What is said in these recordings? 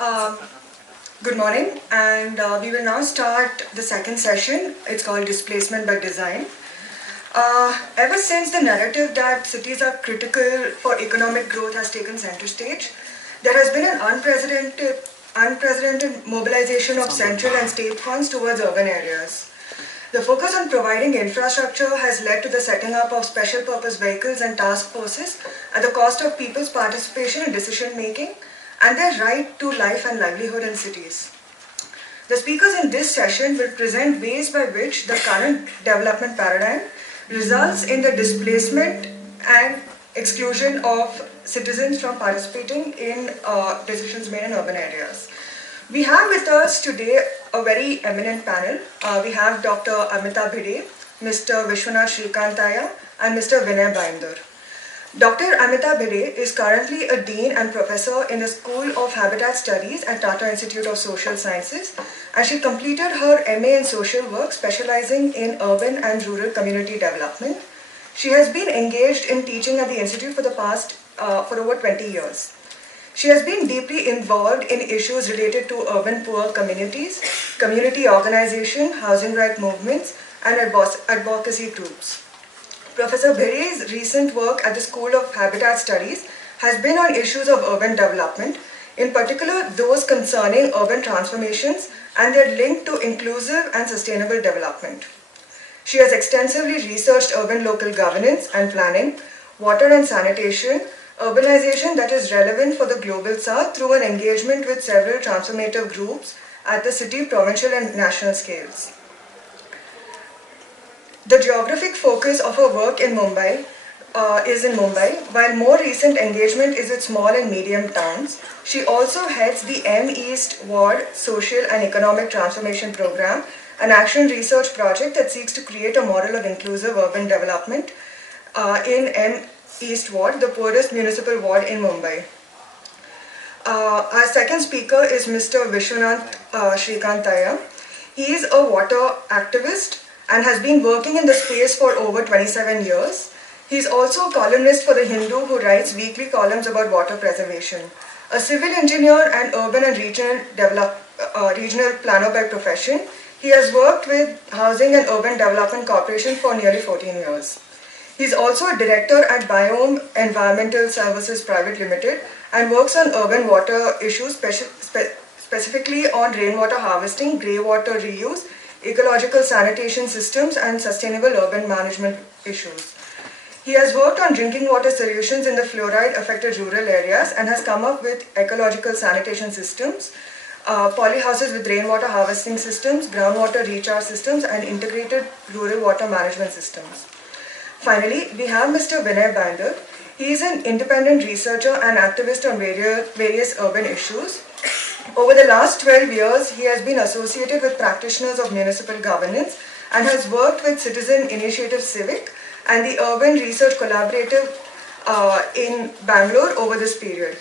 Um, Good morning, and we will now start the second session. It's called Displacement by Design. Ever since the narrative that cities are critical for economic growth has taken center stage, there has been an unprecedented mobilization of central and state funds towards urban areas. The focus on providing infrastructure has led to the setting up of special purpose vehicles and task forces at the cost of people's participation in decision making and their right to life and livelihood in cities. The speakers in this session will present ways by which the current development paradigm results in the displacement and exclusion of citizens from participating in decisions made in urban areas. We have with us today a very eminent panel. We have Dr. Amita Bhide, Mr. Vishwanath Srikantaiah, and Mr. Vinay Baindur. Dr. Amita Bhide is currently a Dean and Professor in the School of Habitat Studies at Tata Institute of Social Sciences, and she completed her MA in Social Work specializing in urban and rural community development. She has been engaged in teaching at the Institute for over 20 years. She has been deeply involved in issues related to urban poor communities, community organization, housing rights movements, and advocacy groups. Professor Bhide's recent work at the School of Habitat Studies has been on issues of urban development, in particular those concerning urban transformations and their link to inclusive and sustainable development. She has extensively researched urban local governance and planning, water and sanitation, urbanization that is relevant for the global south through an engagement with several transformative groups at the city, provincial and national scales. The geographic focus of her work in Mumbai is in Mumbai, while more recent engagement is with small and medium towns. She also heads the M East Ward Social and Economic Transformation Program, an action research project that seeks to create a model of inclusive urban development in M East Ward, the poorest municipal ward in Mumbai. Our second speaker is Mr. Vishwanath Srikantaiah. He is a water activist and has been working in the space for over 27 years. He is also a columnist for The Hindu who writes weekly columns about water preservation. A civil engineer and urban and regional planner by profession, he has worked with Housing and Urban Development Corporation for nearly 14 years. He is also a director at Biome Environmental Services Private Limited and works on urban water issues, specifically on rainwater harvesting, grey water reuse, ecological sanitation systems, and sustainable urban management issues. He has worked on drinking water solutions in the fluoride-affected rural areas and has come up with ecological sanitation systems, polyhouses with rainwater harvesting systems, groundwater recharge systems, and integrated rural water management systems. Finally, we have Mr. Vinay Baindur. He is an independent researcher and activist on various urban issues. Over the last 12 years, he has been associated with practitioners of municipal governance and has worked with Citizen Initiative Civic and the Urban Research Collaborative in Bangalore over this period.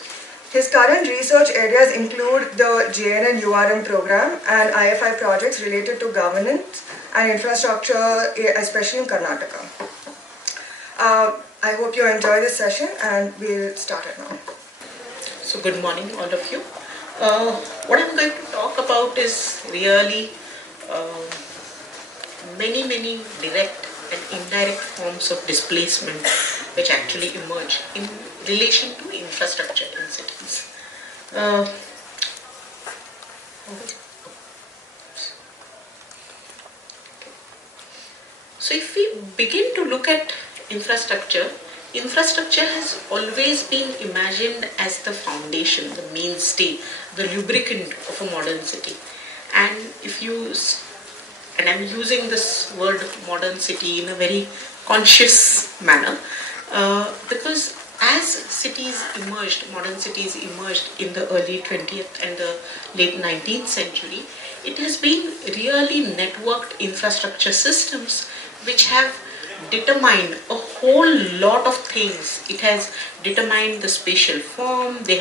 His current research areas include the JNN URM program and IFI projects related to governance and infrastructure, especially in Karnataka. I hope you enjoy this session, and we'll start it now. So good morning, all of you. What I'm going to talk about is really many direct and indirect forms of displacement which actually emerge in relation to infrastructure in cities. So if we begin to look at infrastructure has always been imagined as the foundation, the mainstay, the lubricant of a modern city. And I'm using this word modern city in a very conscious manner, because as modern cities emerged in the early 20th and the late 19th century, it has been really networked infrastructure systems which have determined a whole lot of things. It has determined the spatial form, they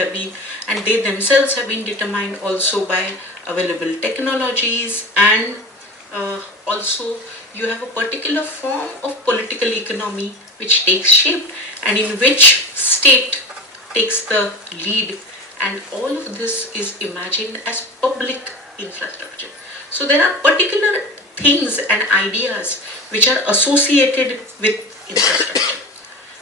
themselves have been determined also by available technologies, and also you have a particular form of political economy which takes shape and in which state takes the lead and all of this is imagined as public infrastructure. So there are particular things and ideas which are associated with infrastructure.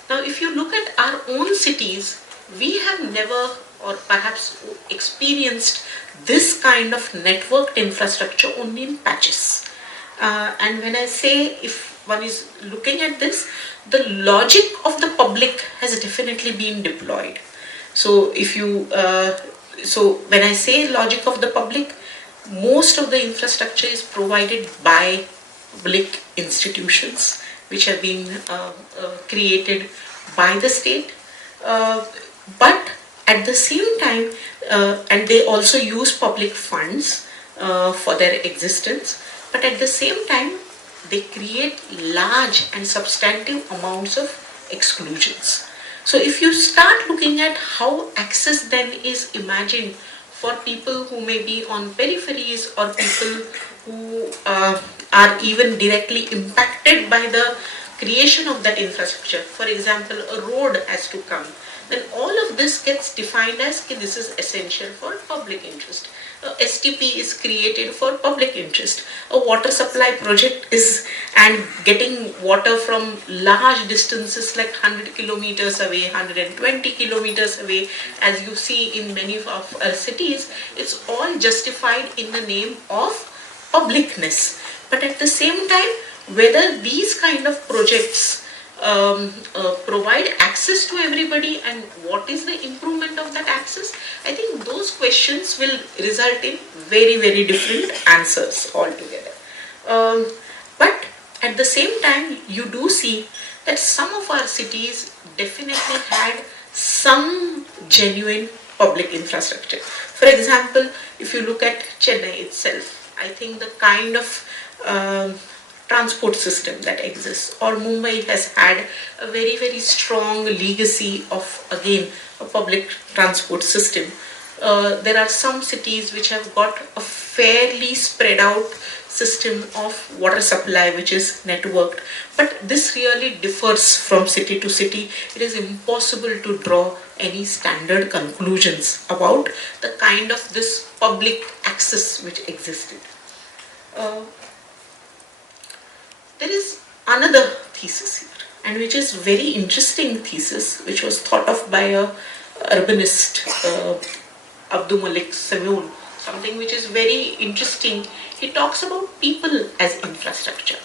Now, if you look at our own cities, we have never or perhaps experienced this kind of networked infrastructure only in patches. And when I say if one is looking at this, the logic of the public has definitely been deployed. So if you, so when I say logic of the public, most of the infrastructure is provided by public institutions which have been created by the state, but at the same time, and they also use public funds for their existence, but at the same time they create large and substantive amounts of exclusions. So if you start looking at how access then is imagined for people who may be on peripheries or people who are even directly impacted by the creation of that infrastructure. For example, a road has to come. Then all of this gets defined as okay, this is essential for public interest. STP is created for public interest. A water supply project is, and getting water from large distances like 100 kilometers away, 120 kilometers away, as you see in many of our cities, it's all justified in the name of publicness. But at the same time, whether these kind of projects provide access to everybody and what is the improvement of that access, I think those questions will result in very, very different answers altogether. But at the same time, you do see that some of our cities definitely had some genuine public infrastructure. For example, if you look at Chennai itself, I think the kind of transport system that exists, or Mumbai has had a very, very strong legacy of, again, a public transport system. There are some cities which have got a fairly spread out system of water supply which is networked, but this really differs from city to city. It is impossible to draw any standard conclusions about the kind of this public access which existed. There is another thesis here, and which is very interesting thesis, which was thought of by a urbanist, Abdul Malik Samuel, something which is very interesting. He talks about people as infrastructure.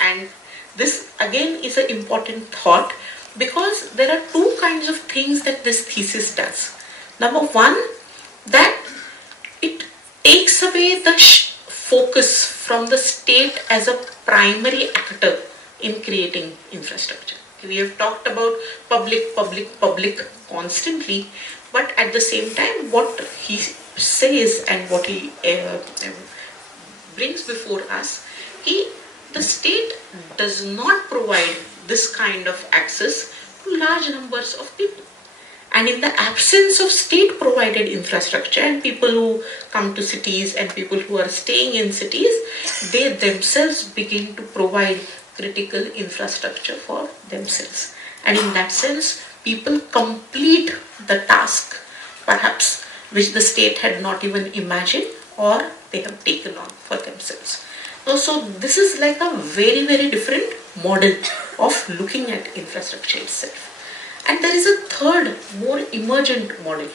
And this again is an important thought because there are two kinds of things that this thesis does. Number one, that it takes away the focus from the state as a primary actor in creating infrastructure. We have talked about public, public, public constantly, but at the same time, what he says and what he brings before us, the state does not provide this kind of access to large numbers of people. And in the absence of state-provided infrastructure and people who come to cities and people who are staying in cities, they themselves begin to provide critical infrastructure for themselves. And in that sense, people complete the task, perhaps, which the state had not even imagined or they have taken on for themselves. So this is like a very, very different model of looking at infrastructure itself. And there is a third, more emergent model,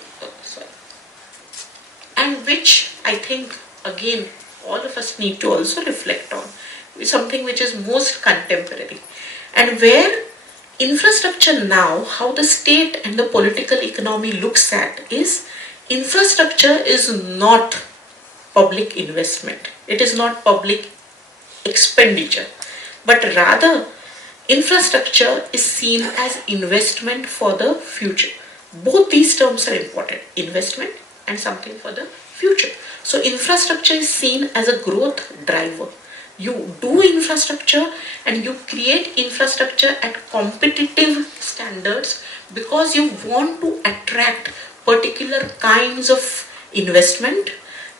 and which I think, again, all of us need to also reflect on, something which is most contemporary, and where infrastructure now, how the state and the political economy looks at is, infrastructure is not public investment, it is not public expenditure, but rather infrastructure is seen as investment for the future. Both these terms are important, investment and something for the future. So infrastructure is seen as a growth driver. You do infrastructure and you create infrastructure at competitive standards because you want to attract particular kinds of investment,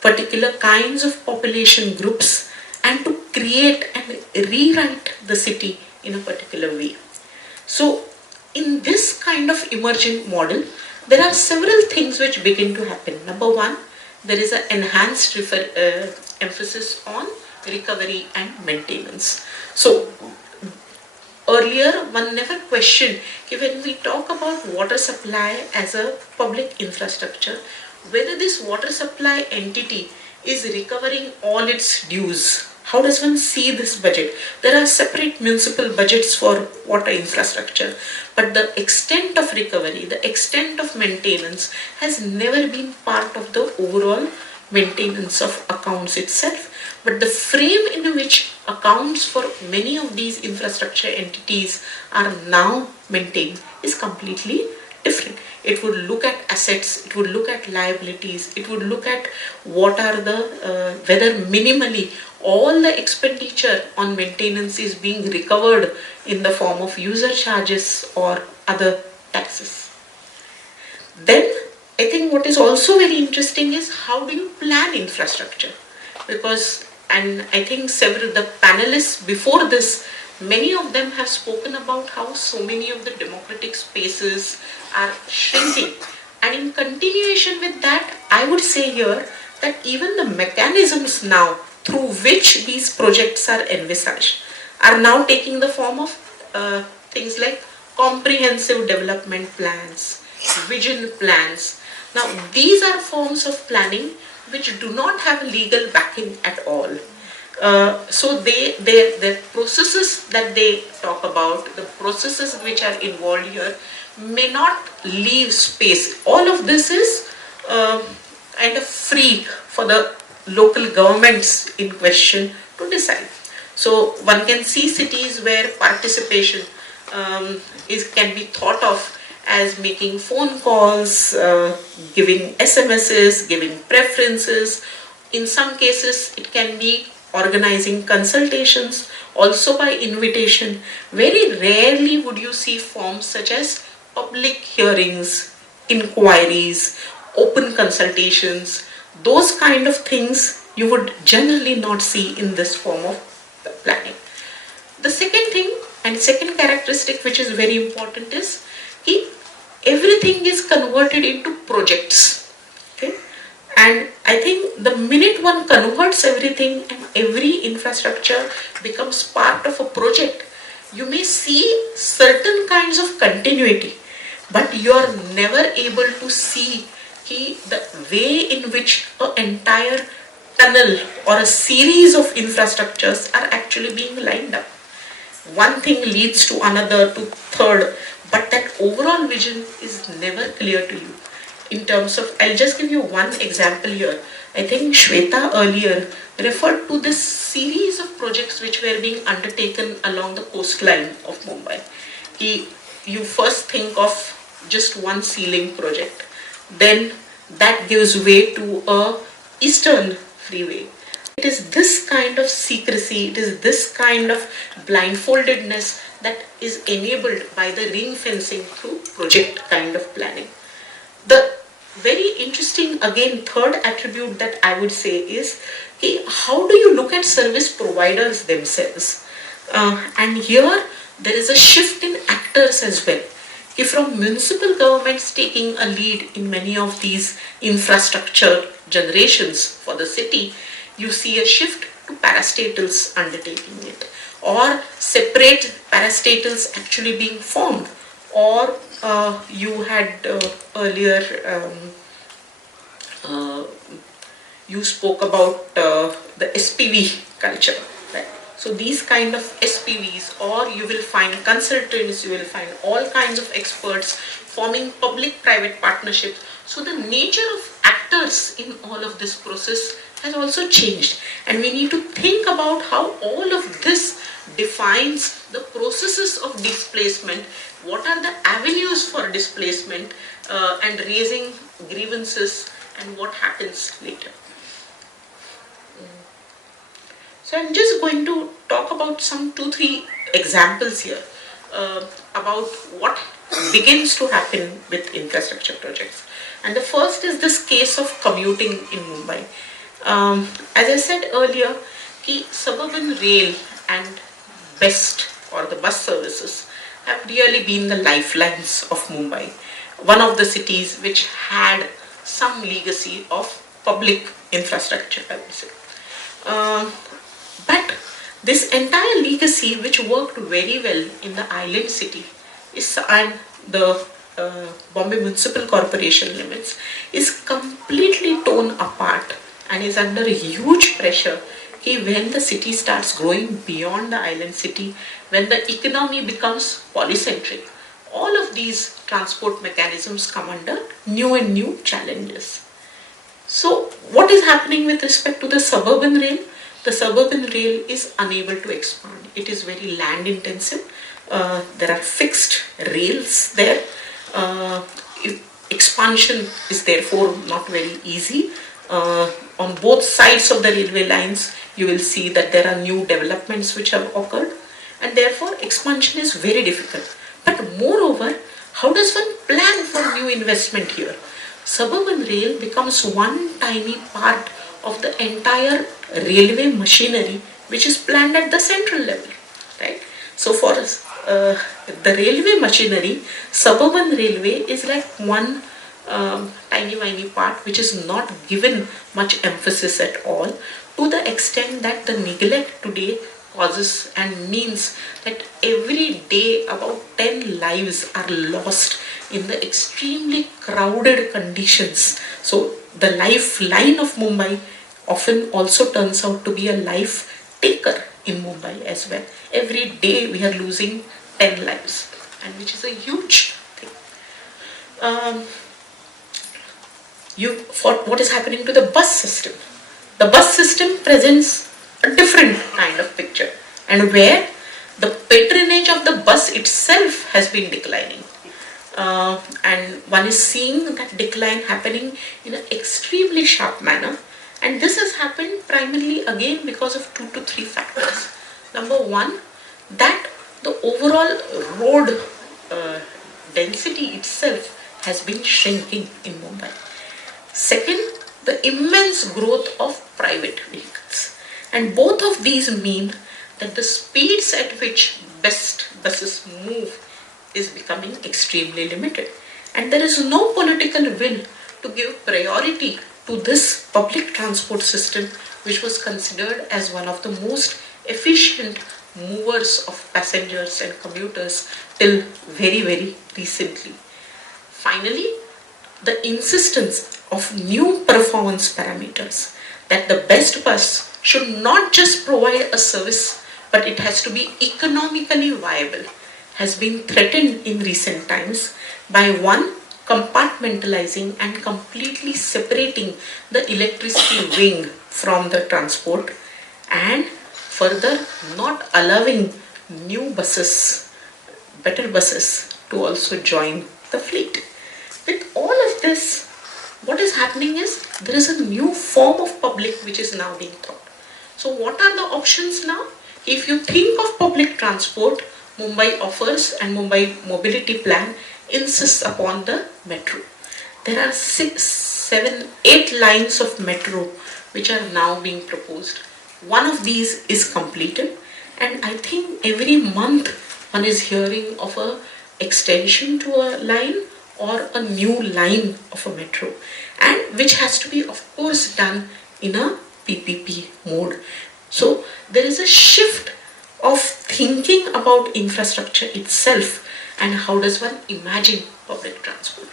particular kinds of population groups, and to create and rewrite the city in a particular way. So in this kind of emergent model, there are several things which begin to happen. Number one, there is an enhanced emphasis on recovery and maintenance. So earlier, one never questioned when we talk about water supply as a public infrastructure, whether this water supply entity is recovering all its dues. How does one see this budget? There are separate municipal budgets for water infrastructure, but the extent of recovery, the extent of maintenance has never been part of the overall maintenance of accounts itself. But the frame in which accounts for many of these infrastructure entities are now maintained is completely different. It would look at assets, it would look at liabilities, it would look at what are the, whether minimally all the expenditure on maintenance is being recovered in the form of user charges or other taxes. Then I think what is also very interesting is how do you plan infrastructure? Because, and I think several the panelists before this, many of them have spoken about how so many of the democratic spaces are shrinking. And in continuation with that, I would say here that even the mechanisms now through which these projects are envisaged are now taking the form of things like comprehensive development plans, vision plans. Now, these are forms of planning which do not have legal backing at all. So the processes that they talk about, the processes which are involved here may not leave space. All of this is kind of free for the local governments in question to decide. So one can see cities where participation can be thought of as making phone calls, giving SMSs, giving preferences. In some cases, it can be organizing consultations, also by invitation. Very rarely would you see forms such as public hearings, inquiries, open consultations. Those kind of things you would generally not see in this form of planning. The second thing and second characteristic which is very important is everything is converted into projects. Okay? And I think the minute one converts everything and every infrastructure becomes part of a project, you may see certain kinds of continuity, but you are never able to see the way in which an entire tunnel or a series of infrastructures are actually being lined up. One thing leads to another, to third, but that overall vision is never clear to you. In terms of, I'll just give you one example here. I think Shweta earlier referred to this series of projects which were being undertaken along the coastline of Mumbai. You first think of just one ceiling project, then that gives way to a eastern freeway. It is this kind of secrecy, it is this kind of blindfoldedness that is enabled by the ring fencing through project kind of planning. The very interesting, again, third attribute that I would say is how do you look at service providers themselves? And here there is a shift in actors as well. From municipal governments taking a lead in many of these infrastructure generations for the city, you see a shift to parastatals undertaking it, or separate parastatals actually being formed, or you had earlier you spoke about the SPV culture, right? So these kind of SPVs, or you will find consultants, you will find all kinds of experts forming public-private partnerships. So the nature of actors in all of this process has also changed, and we need to think about how all of this defines the processes of displacement, what are the avenues for displacement and raising grievances, and what happens later. So I'm just going to talk about some 2-3 examples here about what begins to happen with infrastructure projects. And the first is this case of commuting in Mumbai. As I said earlier, suburban rail and BEST, or the bus services, have really been the lifelines of Mumbai. one of the cities which had some legacy of public infrastructure, I would say. But this entire legacy, which worked very well in the island city, and the Bombay Municipal Corporation limits, is completely torn apart and is under huge pressure when the city starts growing beyond the island city, when the economy becomes polycentric. All of these transport mechanisms come under new and new challenges. So what is happening with respect to the suburban rail? The suburban rail is unable to expand. It is very land intensive. There are fixed rails there. Expansion is therefore not very easy. On both sides of the railway lines, you will see that there are new developments which have occurred, and therefore expansion is very difficult. But moreover, how does one plan for new investment here? Suburban rail becomes one tiny part of the entire railway machinery which is planned at the central level, right? So for the railway machinery, suburban railway is like one tiny part which is not given much emphasis at all, to the extent that the neglect today causes and means that every day about 10 lives are lost in the extremely crowded conditions. So the lifeline of Mumbai often also turns out to be a life taker in Mumbai as well. Every day we are losing 10 lives, and which is a huge thing. For what is happening to the bus system? The bus system presents a different kind of picture, and where the patronage of the bus itself has been declining. And one is seeing that decline happening in an extremely sharp manner, and this has happened primarily again because of 2 to 3 factors. Number one, that the overall road density itself has been shrinking in Mumbai. Second, the immense growth of private vehicles, and both of these mean that the speeds at which best buses move is becoming extremely limited, and there is no political will to give priority to this public transport system, which was considered as one of the most efficient movers of passengers and commuters till very recently. Finally, the insistence of new performance parameters, that the best bus should not just provide a service, but it has to be economically viable, has been threatened in recent times by one, compartmentalizing and completely separating the electricity wing from the transport, and further not allowing new buses, better buses, to also join the fleet. With all of this, what is happening is there is a new form of public which is now being thought. So what are the options now? If you think of public transport, Mumbai offers, and Mumbai Mobility Plan insists upon the metro. There are 6, 7, 8 lines of metro which are now being proposed. One of these is completed, and I think every month one is hearing of a extension to a line or a new line of a metro, and which has to be of course done in a PPP mode. So there is a shift of thinking about infrastructure itself and how does one imagine public transport.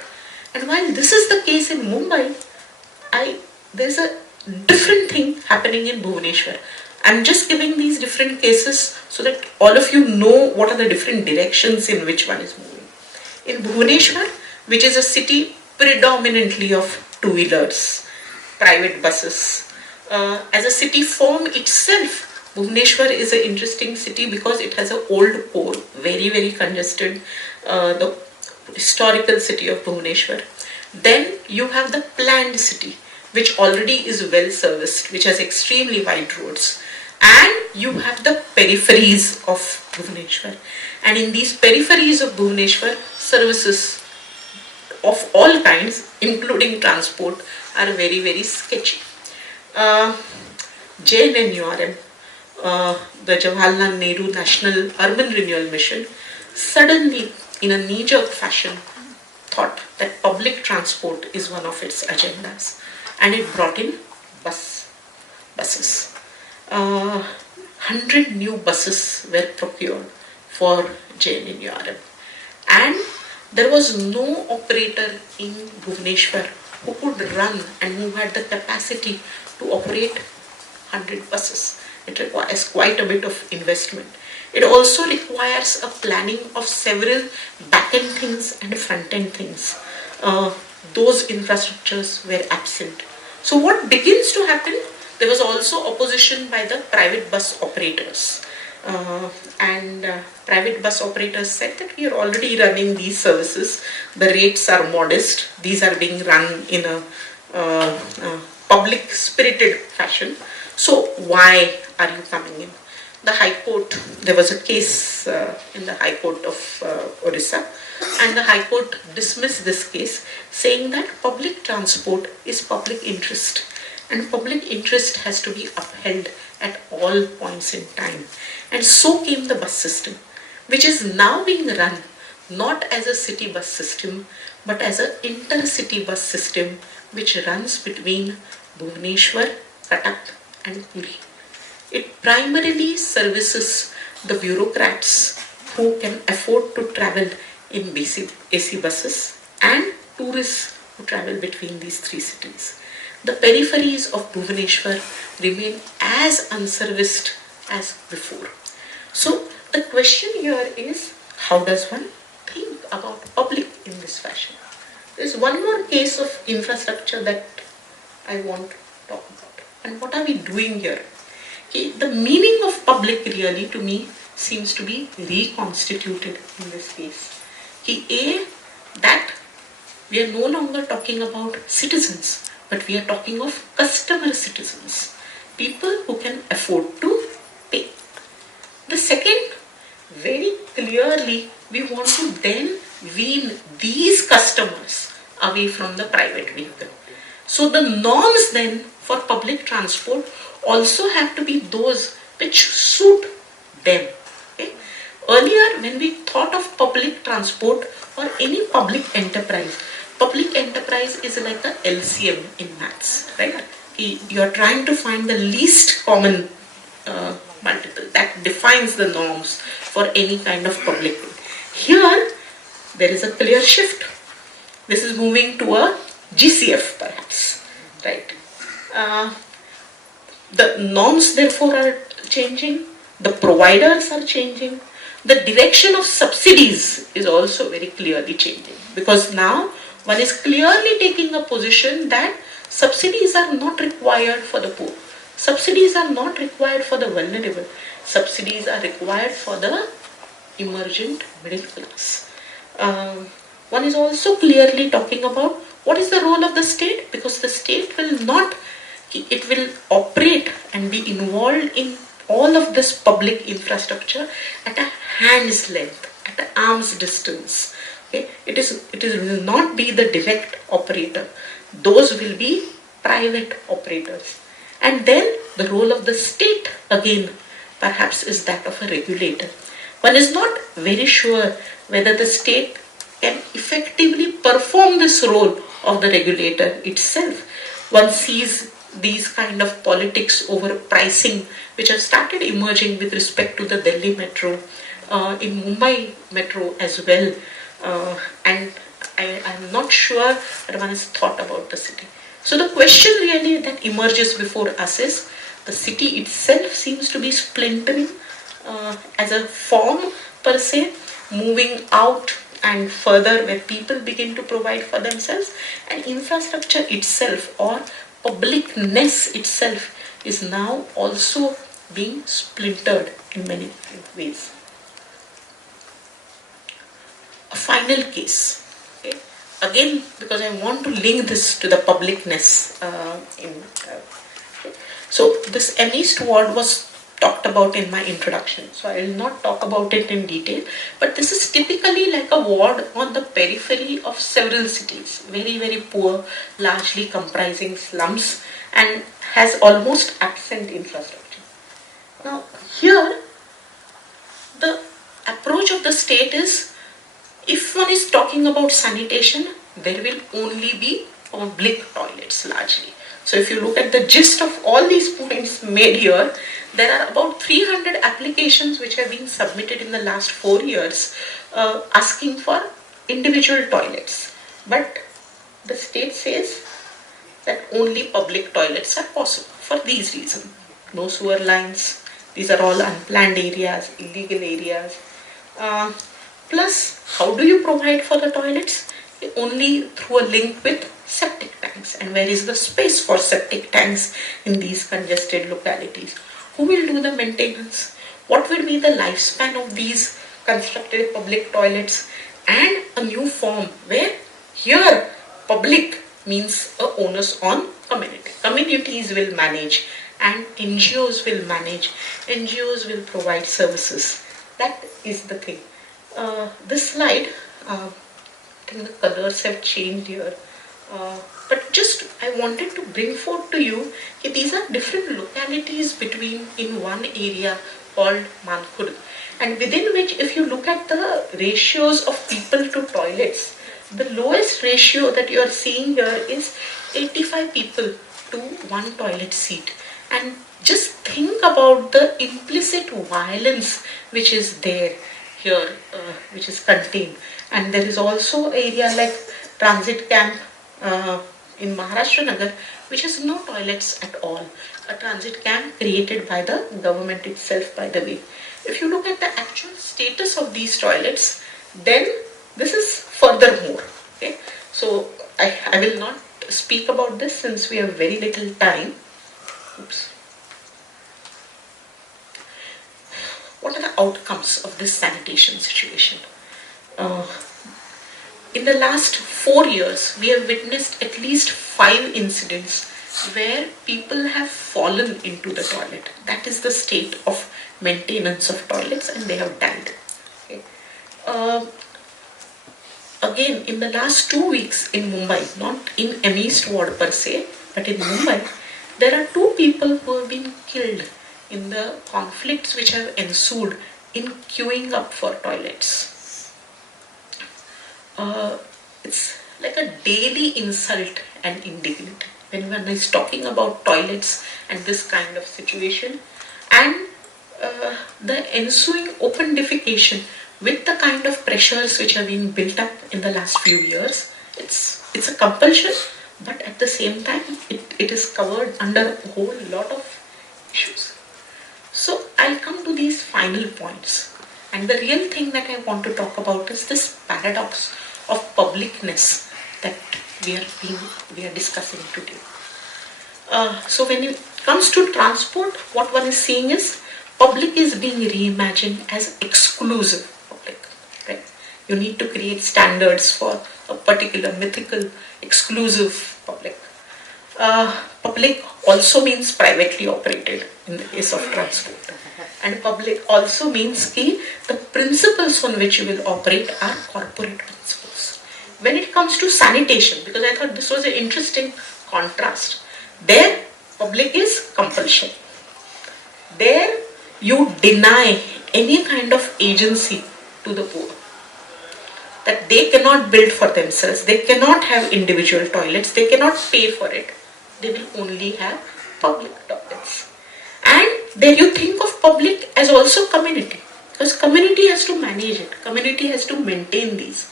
And while this is the case in Mumbai, there's a different thing happening in Bhubaneswar. I'm just giving these different cases so that all of you know what are the different directions in which one is moving. In Bhubaneswar, which is a city predominantly of two-wheelers, private buses, as a city form itself, Bhubaneswar is an interesting city because it has an old port, very congested, the historical city of Bhubaneswar. Then you have the planned city, which already is well serviced, which has extremely wide roads. And you have the peripheries of Bhubaneswar. And in these peripheries of Bhubaneswar, services of all kinds, including transport, are very sketchy. JNNURM, the Jawaharlal Nehru National Urban Renewal Mission, suddenly, in a knee-jerk fashion, thought that public transport is one of its agendas, and it brought in buses. 100 new buses were procured for JNNURM, and there was no operator in Bhubaneswar who could run and who had the capacity to operate 100 buses. It requires quite a bit of investment. It also requires a planning of several back-end things and front-end things. Those infrastructures were absent. So what begins to happen? There was also opposition by the private bus operators. Private bus operators said that we are already running these services. The rates are modest. These are being run in a public spirited fashion. So why are you coming in? The High Court, there was a case in the High Court of Odisha, and the High Court dismissed this case, saying that public transport is public interest, and public interest has to be upheld at all points in time. And so came the bus system, which is now being run not as a city bus system, but as an intercity bus system, which runs between Bhubaneswar, Cuttack and Puri. It primarily services the bureaucrats who can afford to travel in AC buses and tourists who travel between these three cities. The peripheries of Bhubaneswar remain as unserviced as before. So the question here is, how does one think about public in this fashion? There's one more case of infrastructure that I want to talk about. And what are we doing here? Okay, the meaning of public really to me seems to be reconstituted in this case. Okay, that we are no longer talking about citizens, but we are talking of customer citizens, people who can afford to pay. The second, very clearly, we want to then wean these customers away from the private vehicle. So the norms then for public transport also have to be those which suit them. Okay? Earlier, when we thought of public transport or any public enterprise is like a LCM in maths, right? You are trying to find the least common multiple that defines the norms for any kind of public. Here, there is a clear shift. This is moving to a GCF perhaps, right? The norms therefore are changing, the providers are changing, the direction of subsidies is also very clearly changing, because now one is clearly taking a position that subsidies are not required for the poor, subsidies are not required for the vulnerable, subsidies are required for the emergent middle class. One is also clearly talking about what is the role of the state, because the state will not, it will operate and be involved in all of this public infrastructure at a hand's length, at an arm's distance. Okay? It will not be the direct operator. Those will be private operators. And then the role of the state again perhaps is that of a regulator. One is not very sure whether the state can effectively perform this role of the regulator itself. One sees these kind of politics over pricing which have started emerging with respect to the Delhi metro, in Mumbai metro as well, and I'm not sure that one has thought about the city. So the question really that emerges before us is, the city itself seems to be splintering as a form per se, moving out and further where people begin to provide for themselves, and infrastructure itself or publicness itself is now also being splintered in many ways. A final case, okay? Again, because I want to link this to the publicness. So this East ward was talked about in my introduction, so I will not talk about it in detail, but this is typically like a ward on the periphery of several cities, very, very poor, largely comprising slums, and has almost absent infrastructure. Now here, the approach of the state is, if one is talking about sanitation, there will only be public toilets largely. So if you look at the gist of all these points made here, there are about 300 applications which have been submitted in the last 4 years asking for individual toilets. But the state says that only public toilets are possible for these reasons. No sewer lines, these are all unplanned areas, illegal areas. Plus, how do you provide for the toilets? Only through a link with septic tanks. And where is the space for septic tanks in these congested localities? Who will do the maintenance? What will be the lifespan of these constructed public toilets? And a new form where here public means a onus on community. Communities will manage and NGOs will manage. NGOs will provide services. That is the thing. This slide, I think the colors have changed here. But just I wanted to bring forth to you that these are different localities in one area called Mankhurd, and within which, if you look at the ratios of people to toilets, the lowest ratio that you are seeing here is 85 people to one toilet seat. And just think about the implicit violence which is there here, which is contained. And there is also area like transit camp in Maharashtra Nagar, which has no toilets at all. A transit camp created by the government itself, by the way. If you look at the actual status of these toilets, then this is furthermore. Okay? So I will not speak about this since we have very little time. Oops. What are the outcomes of this sanitation situation? In the last 4 years, we have witnessed at least 5 incidents where people have fallen into the toilet. That is the state of maintenance of toilets, and they have died. Okay. Again, in the last 2 weeks in Mumbai, not in M East ward per se, but in Mumbai, there are 2 people who have been killed in the conflicts which have ensued in queuing up for toilets. It's like a daily insult and indignity when one is talking about toilets and this kind of situation, and the ensuing open defecation with the kind of pressures which have been built up in the last few years. It's a compulsion, but at the same time it is covered under a whole lot of issues. So I'll come to these final points, and the real thing that I want to talk about is this paradox of publicness that we are discussing today. So when it comes to transport, what one is seeing is public is being reimagined as exclusive public. Right? You need to create standards for a particular mythical exclusive public. Public also means privately operated in the case of transport. And public also means the principles on which you will operate are corporate principles. When it comes to sanitation, because I thought this was an interesting contrast, there public is compulsion. There you deny any kind of agency to the poor. That they cannot build for themselves, they cannot have individual toilets, they cannot pay for it. They will only have public toilets. And there you think of public as also community, because community has to manage it, community has to maintain these.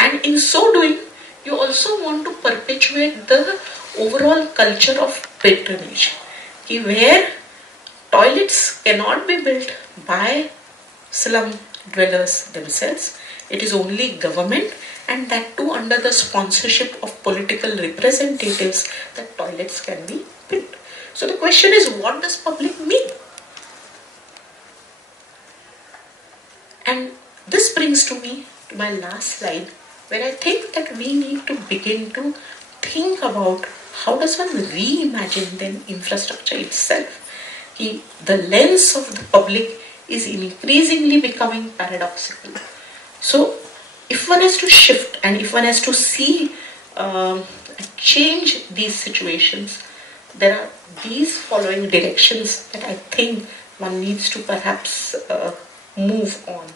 And in so doing, you also want to perpetuate the overall culture of patronage, where toilets cannot be built by slum dwellers themselves. It is only government, and that too under the sponsorship of political representatives, that toilets can be built. So the question is, what does public mean? And this brings to me to my last slide, where I think that we need to begin to think about how does one reimagine then infrastructure itself. The lens of the public is increasingly becoming paradoxical. So if one has to shift and if one has to see change these situations, there are these following directions that I think one needs to perhaps move on.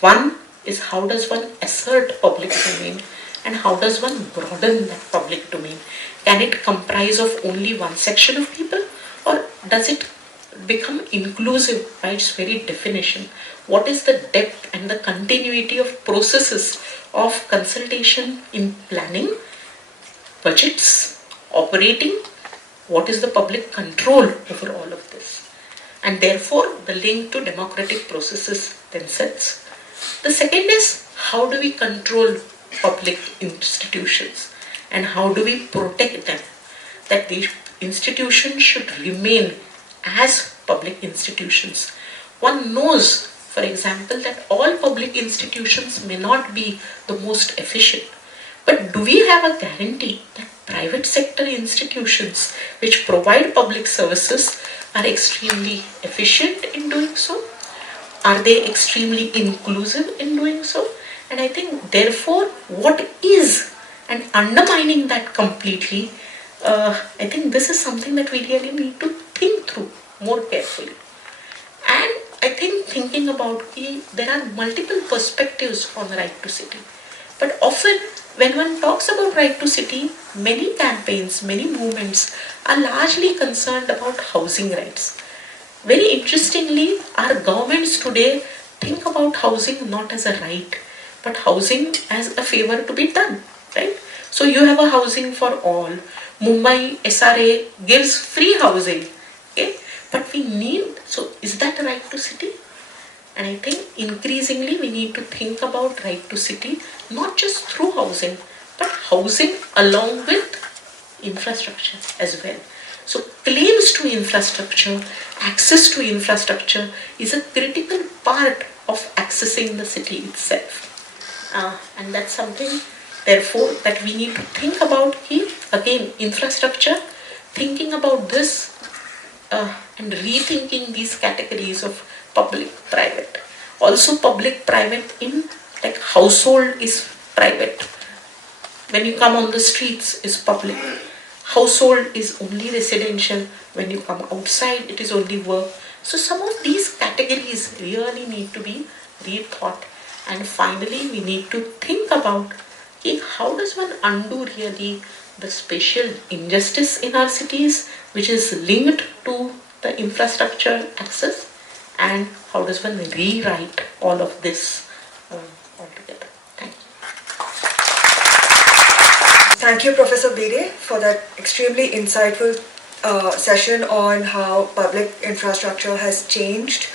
One is how does one assert public domain and how does one broaden that public domain? Can it comprise of only one section of people, or does it become inclusive by its very definition? What is the depth and the continuity of processes of consultation in planning, budgets, operating? What is the public control over all of this? And therefore, the link to democratic processes themselves. The second is, how do we control public institutions and how do we protect them? That these institutions should remain as public institutions. One knows, for example, that all public institutions may not be the most efficient. But do we have a guarantee that private sector institutions which provide public services are extremely efficient in doing so? Are they extremely inclusive in doing so? And I think, therefore, what is, and undermining that completely, I think this is something that we really need to think through more carefully. And I think thinking about there are multiple perspectives on the right to city. But often when one talks about right to city, many campaigns, many movements are largely concerned about housing rights. Very interestingly, our governments today think about housing not as a right, but housing as a favor to be done, right? So you have a housing for all. Mumbai SRA gives free housing, okay? But we need, so is that a right to city? And I think increasingly we need to think about right to city, not just through housing, but housing along with infrastructure as well. So claims to infrastructure, access to infrastructure is a critical part of accessing the city itself. And that's something, therefore, that we need to think about here. Again, infrastructure, thinking about this and rethinking these categories of public-private. Also public-private in, like, household is private. When you come on the streets is public. Household is only residential. When you come outside, it is only work. So some of these categories really need to be rethought. And finally, we need to think about how does one undo really the spatial injustice in our cities, which is linked to the infrastructure access, and how does one rewrite all of this altogether. Thank you. Thank you, Professor Bhide, for that extremely insightful session on how public infrastructure has changed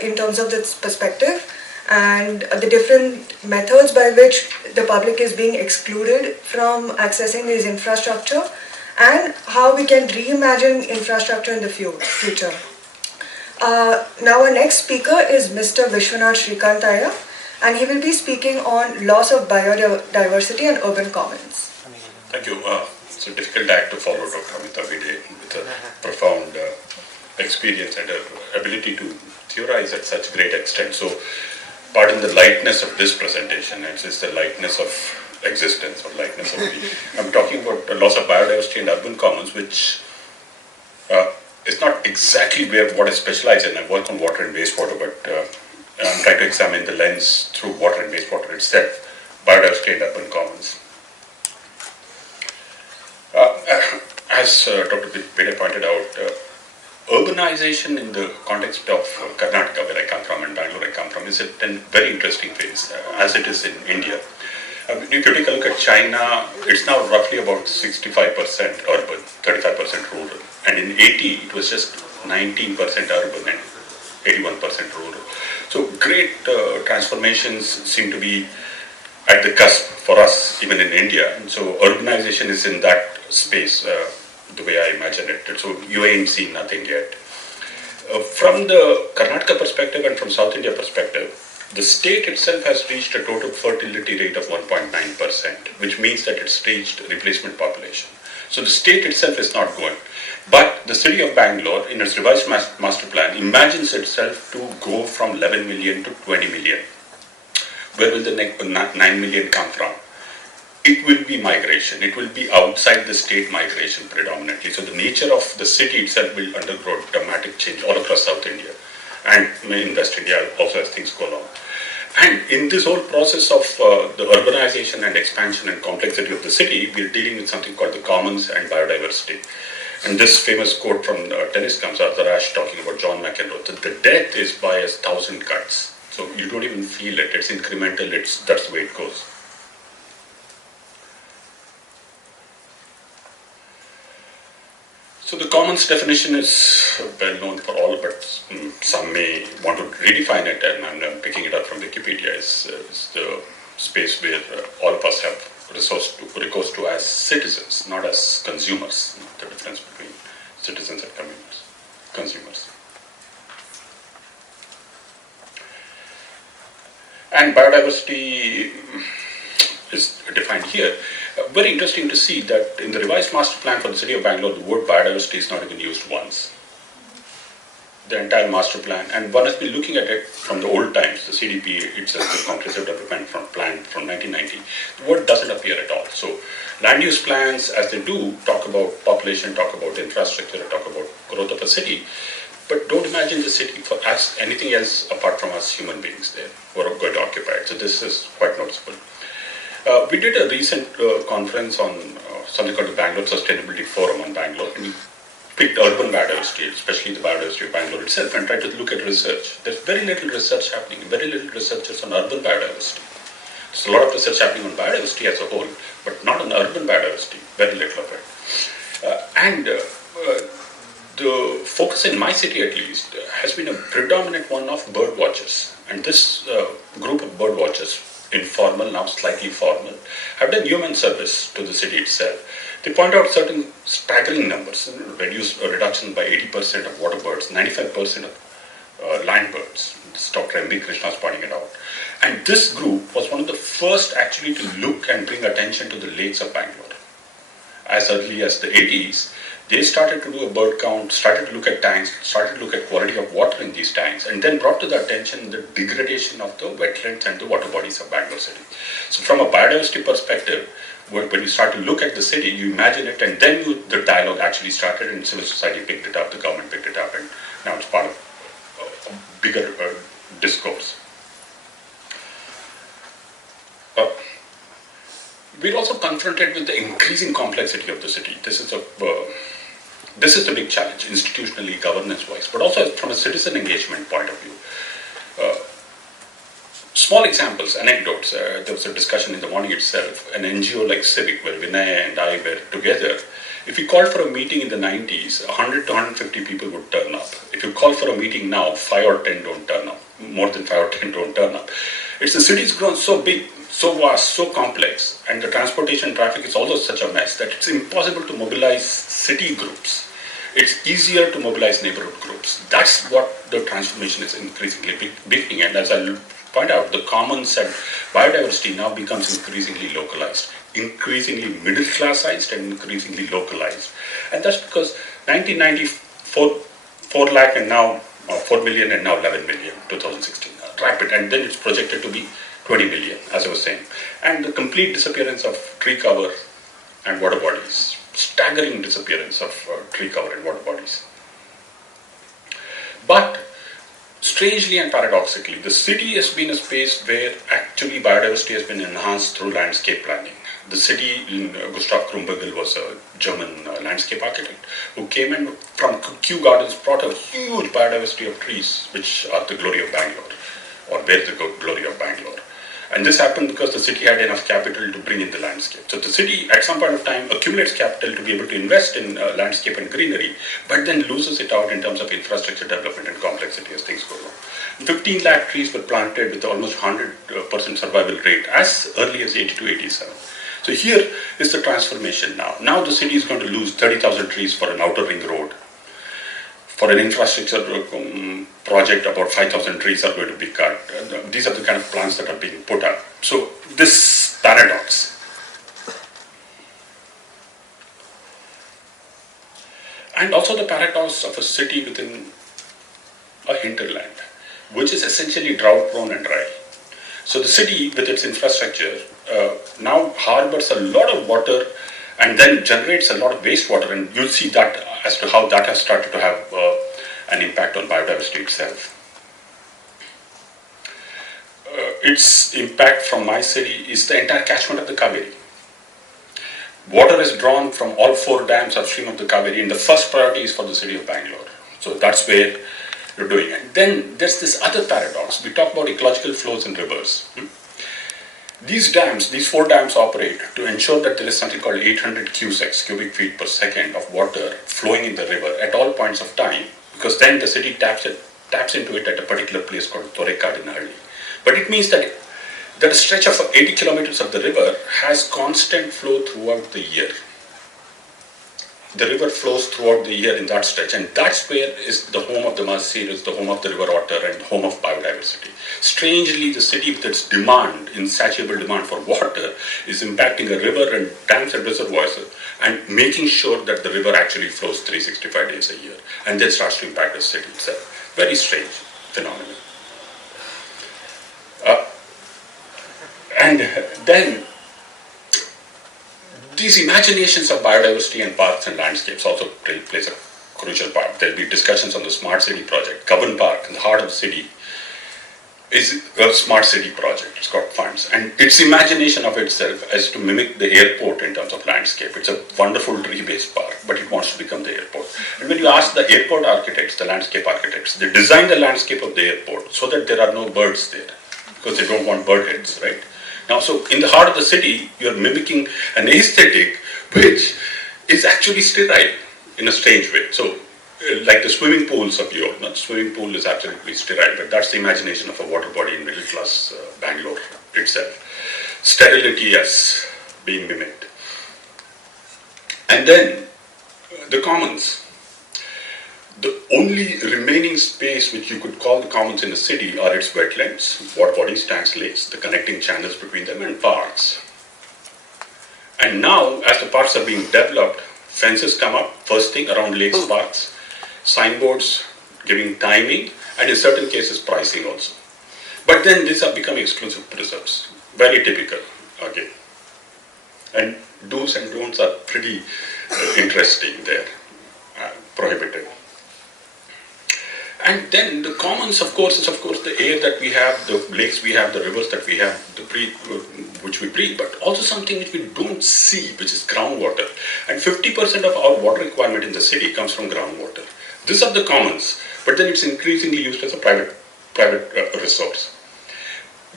in terms of its perspective and the different methods by which the public is being excluded from accessing this infrastructure, and how we can reimagine infrastructure in the future. Now our next speaker is Mr. Vishwanath Srikantaiah, and he will be speaking on loss of biodiversity and urban commons. Thank you. It's a difficult act to follow Dr. Amita Bhide with a profound experience and ability to theorize at such great extent. So, pardon the lightness of this presentation, it's just the lightness of existence or lightness of being. I'm talking about the loss of biodiversity and urban commons, which is not exactly what I specialize in. I work on water and wastewater, but I'm trying to examine the lens through water and wastewater itself, biodiversity and urban commons. As Dr. Bhide pointed out, urbanization in the context of Karnataka, where I come from, and Bangalore I come from, is at a very interesting phase, as it is in India. If you take a look at China, it's now roughly about 65% urban, 35% rural. And in 80, it was just 19% urban and 81% rural. So great transformations seem to be at the cusp for us, even in India. And so urbanization is in that space, the way I imagine it. So you ain't seen nothing yet. From the Karnataka perspective and from South India perspective, the state itself has reached a total fertility rate of 1.9%, which means that it's reached replacement population. So the state itself is not going. But the city of Bangalore, in its revised master plan, imagines itself to go from 11 million to 20 million. Where will the next 9 million come from? It will be migration. It will be outside the state migration predominantly. So the nature of the city itself will undergo dramatic change all across South India and in West India also as things go along. And in this whole process of the urbanization and expansion and complexity of the city, we're dealing with something called the commons and biodiversity. And this famous quote from tennis comes, Arthur Ashe talking about John McEnroe, that the death is by 1,000 cuts. So you don't even feel it, it's incremental, that's the way it goes. So the commons definition is well known for all, but some may want to redefine it, and I'm picking it up from Wikipedia. Is the space where all of us have recourse to as citizens, not as consumers. The difference between citizens and consumers. And biodiversity is defined here. Very interesting to see that in the revised master plan for the city of Bangalore, the word biodiversity is not even used once. The entire master plan, and one has been looking at it from the old times, the CDP itself, the Comprehensive Development Plan from 1990, the word doesn't appear at all. So land use plans, as they do, talk about population, talk about infrastructure, talk about growth of a city, but don't imagine the city as anything else apart from us human beings there who are going to occupy it. So this is quite noticeable. We did a recent conference on something called the Bangalore Sustainability Forum on Bangalore, and we picked urban biodiversity, especially the biodiversity of Bangalore itself, and tried to look at research. There's very little research happening, very little researchers on urban biodiversity. There's a lot of research happening on biodiversity as a whole, but not on urban biodiversity, very little of it. The focus in my city at least has been a predominant one of bird watchers, and this group of bird watchers, informal, now slightly formal, have done human service to the city itself. They point out certain staggering numbers, reduction by 80% of water birds, 95% of land birds. This Dr. M.B. Krishna is pointing it out. And this group was one of the first actually to look and bring attention to the lakes of Bangalore. As early as the 80s, they started to do a bird count, started to look at tanks, started to look at quality of water in these tanks, and then brought to the attention the degradation of the wetlands and the water bodies of Bangalore city. So from a biodiversity perspective, when you start to look at the city, you imagine it, and then the dialogue actually started, and civil society picked it up, the government picked it up, and now it's part of a bigger discourse. We're also confronted with the increasing complexity of the city. This is the big challenge, institutionally, governance-wise, but also from a citizen engagement point of view. Small examples, anecdotes. There was a discussion in the morning itself. An NGO like Civic, where Vinay and I were together, if you called for a meeting in the 90s, 100 to 150 people would turn up. If you call for a meeting now, 5 or 10 don't turn up. More than 5 or 10 don't turn up. The city's grown so big, so vast, so complex, and the transportation traffic is also such a mess that it's impossible to mobilize city groups. It's easier to mobilize neighborhood groups. That's what the transformation is increasingly beginning. And as I'll point out, the commons and biodiversity now becomes increasingly localized, increasingly middle-classized and increasingly localized. And that's because 1994, 4 lakh and now 4 million and now 11 million, 2016. Rapid, and then it's projected to be 20 million, as I was saying. And the complete disappearance of tree cover and water bodies, staggering disappearance of tree cover and water bodies. But strangely and paradoxically, the city has been a space where actually biodiversity has been enhanced through landscape planning. The city, Gustav Krumbigel was a German landscape architect who came in from Kew Gardens, brought a huge biodiversity of trees, which are the glory of Bangalore, or were the glory of Bangalore. And this happened because the city had enough capital to bring in the landscape. So the city, at some point of time, accumulates capital to be able to invest in landscape and greenery, but then loses it out in terms of infrastructure development and complexity as things go along. 15 lakh trees were planted with almost 100% survival rate as early as 82, 87. So here is the transformation now. Now the city is going to lose 30,000 trees for an outer ring road. For an infrastructure project, about 5,000 trees are going to be cut. These are the kind of plans that are being put up. So this paradox. And also the paradox of a city within a hinterland, which is essentially drought prone and dry. So the city with its infrastructure now harbors a lot of water and then generates a lot of wastewater, and you'll see that as to how that has started to have an impact on biodiversity itself. its impact from my city is the entire catchment of the Kaveri. Water is drawn from all 4 dams upstream of the Kaveri, and the first priority is for the city of Bangalore. So that's where you're doing it. Then there's this other paradox. We talk about ecological flows in rivers. These dams, these 4 dams operate to ensure that there is something called 800 cubic feet per second of water flowing in the river at all points of time, because then the city taps into it at a particular place called Thorekadinhalli. But it means that a stretch of 80 kilometers of the river has constant flow throughout the year. The river flows throughout the year in that stretch, and that's where is the home of the Masir, is the home of the river otter, and home of biodiversity. Strangely, the city with its demand, insatiable demand for water, is impacting a river and dams and reservoirs and making sure that the river actually flows 365 days a year, and then starts to impact the city itself. Very strange phenomenon. And then these imaginations of biodiversity and parks and landscapes also plays a crucial part. There will be discussions on the smart city project. Kavan Park, in the heart of the city, is a smart city project. It's got funds. And its imagination of itself is to mimic the airport in terms of landscape. It's a wonderful tree-based park, but it wants to become the airport. And when you ask the airport architects, the landscape architects, they design the landscape of the airport so that there are no birds there, because they don't want bird heads, right? Now, so in the heart of the city, you're mimicking an aesthetic which is actually sterile in a strange way. So, like the swimming pools of Europe, the swimming pool is absolutely sterile, but that's the imagination of a water body in middle class Bangalore itself. Sterility as being mimicked. And then the commons. The only remaining space which you could call the commons in the city are its wetlands, water bodies, tanks, lakes, the connecting channels between them, and parks. And now, as the parks are being developed, fences come up, first thing around lakes, parks, signboards giving timing, and in certain cases pricing also. But then these have become exclusive preserves, very typical, okay. And do's and don'ts are pretty interesting there, prohibited. And then the commons, of course, is the air that we have, the lakes we have, the rivers that we have, which we breathe, but also something which we don't see, which is groundwater. And 50% of our water requirement in the city comes from groundwater. These are the commons, but then it's increasingly used as a private resource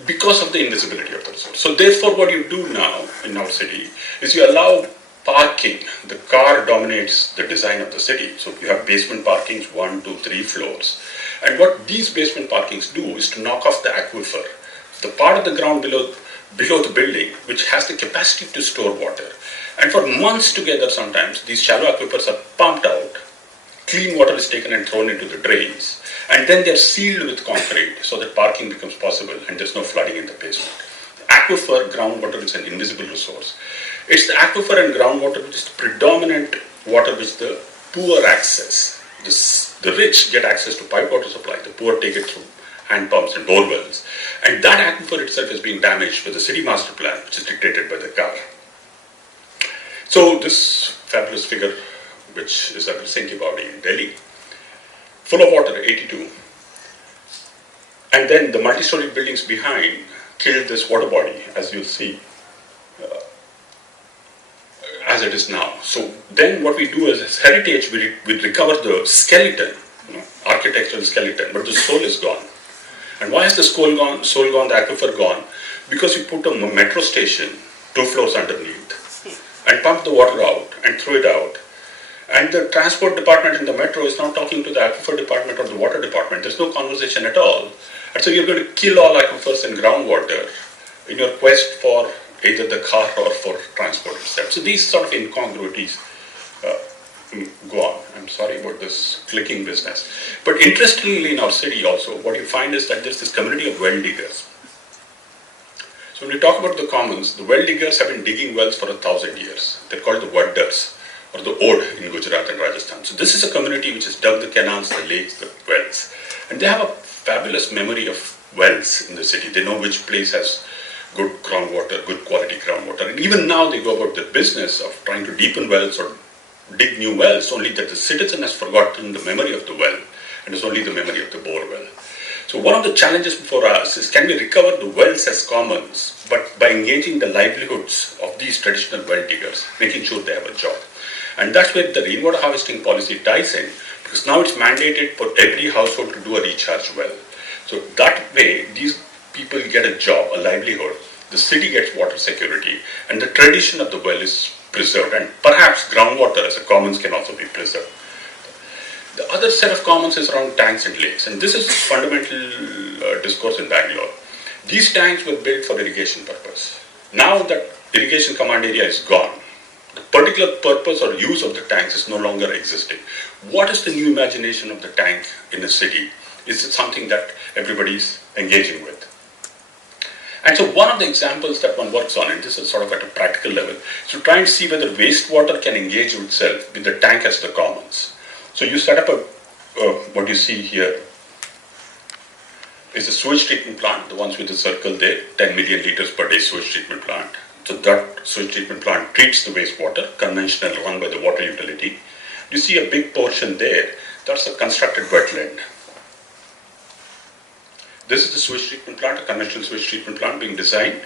because of the invisibility of the resource. So therefore, what you do now in our city is you allow parking. The car dominates the design of the city. So you have basement parkings, 1, 2, 3 floors. And what these basement parkings do is to knock off the aquifer, the part of the ground below the building, which has the capacity to store water. And for months together sometimes, these shallow aquifers are pumped out, clean water is taken and thrown into the drains, and then they're sealed with concrete so that parking becomes possible and there's no flooding in the basement. Aquifer, groundwater, is an invisible resource. It's the aquifer and groundwater which is the predominant water which the poor access. The rich get access to pipe water supply, the poor take it through hand pumps and bore wells. And that aquifer itself is being damaged with the city master plan, which is dictated by the car. So this fabulous figure, which is at the Saint body in Delhi, full of water, 82. And then the multi-story buildings behind killed this water body, as you'll see, as it is now. So then what we do as heritage, we recover the skeleton, architectural skeleton, but the soul is gone. And why is the soul gone, the aquifer gone? Because you put a metro station 2 floors underneath and pump the water out and throw it out. And the transport department in the metro is not talking to the aquifer department or the water department. There's no conversation at all. And so you're going to kill all aquifers and groundwater in your quest for either the car or for transport itself. So these sort of incongruities go on. I'm sorry about this clicking business. But interestingly in our city also, what you find is that there's this community of well diggers. So when we talk about the commons, the well diggers have been digging wells for 1,000 years. They're called the Wadders, or the Ode in Gujarat and Rajasthan. So this is a community which has dug the canals, the lakes, the wells. And they have a fabulous memory of wells in the city. They know which place has good groundwater, good quality groundwater. And even now they go about the business of trying to deepen wells or dig new wells, only that the citizen has forgotten the memory of the well and it's only the memory of the bore well. So one of the challenges before us is, can we recover the wells as commons, but by engaging the livelihoods of these traditional well diggers, making sure they have a job. And that's where the rainwater harvesting policy ties in, because now it's mandated for every household to do a recharge well. So that way, these people get a job, a livelihood, the city gets water security, and the tradition of the well is preserved, and perhaps groundwater as a commons can also be preserved. The other set of commons is around tanks and lakes, and this is fundamental discourse in Bangalore. These tanks were built for irrigation purpose. Now that irrigation command area is gone, the particular purpose or use of the tanks is no longer existing. What is the new imagination of the tank in a city? Is it something that everybody is engaging with? And so one of the examples that one works on, and this is sort of at a practical level, is to try and see whether wastewater can engage itself with the tank as the commons. So you set up what you see here is a sewage treatment plant, the ones with the circle there, 10 million liters per day sewage treatment plant. So that sewage treatment plant treats the wastewater, conventional, run by the water utility. You see a big portion there, that's a constructed wetland. This is the sewage treatment plant, a conventional sewage treatment plant being designed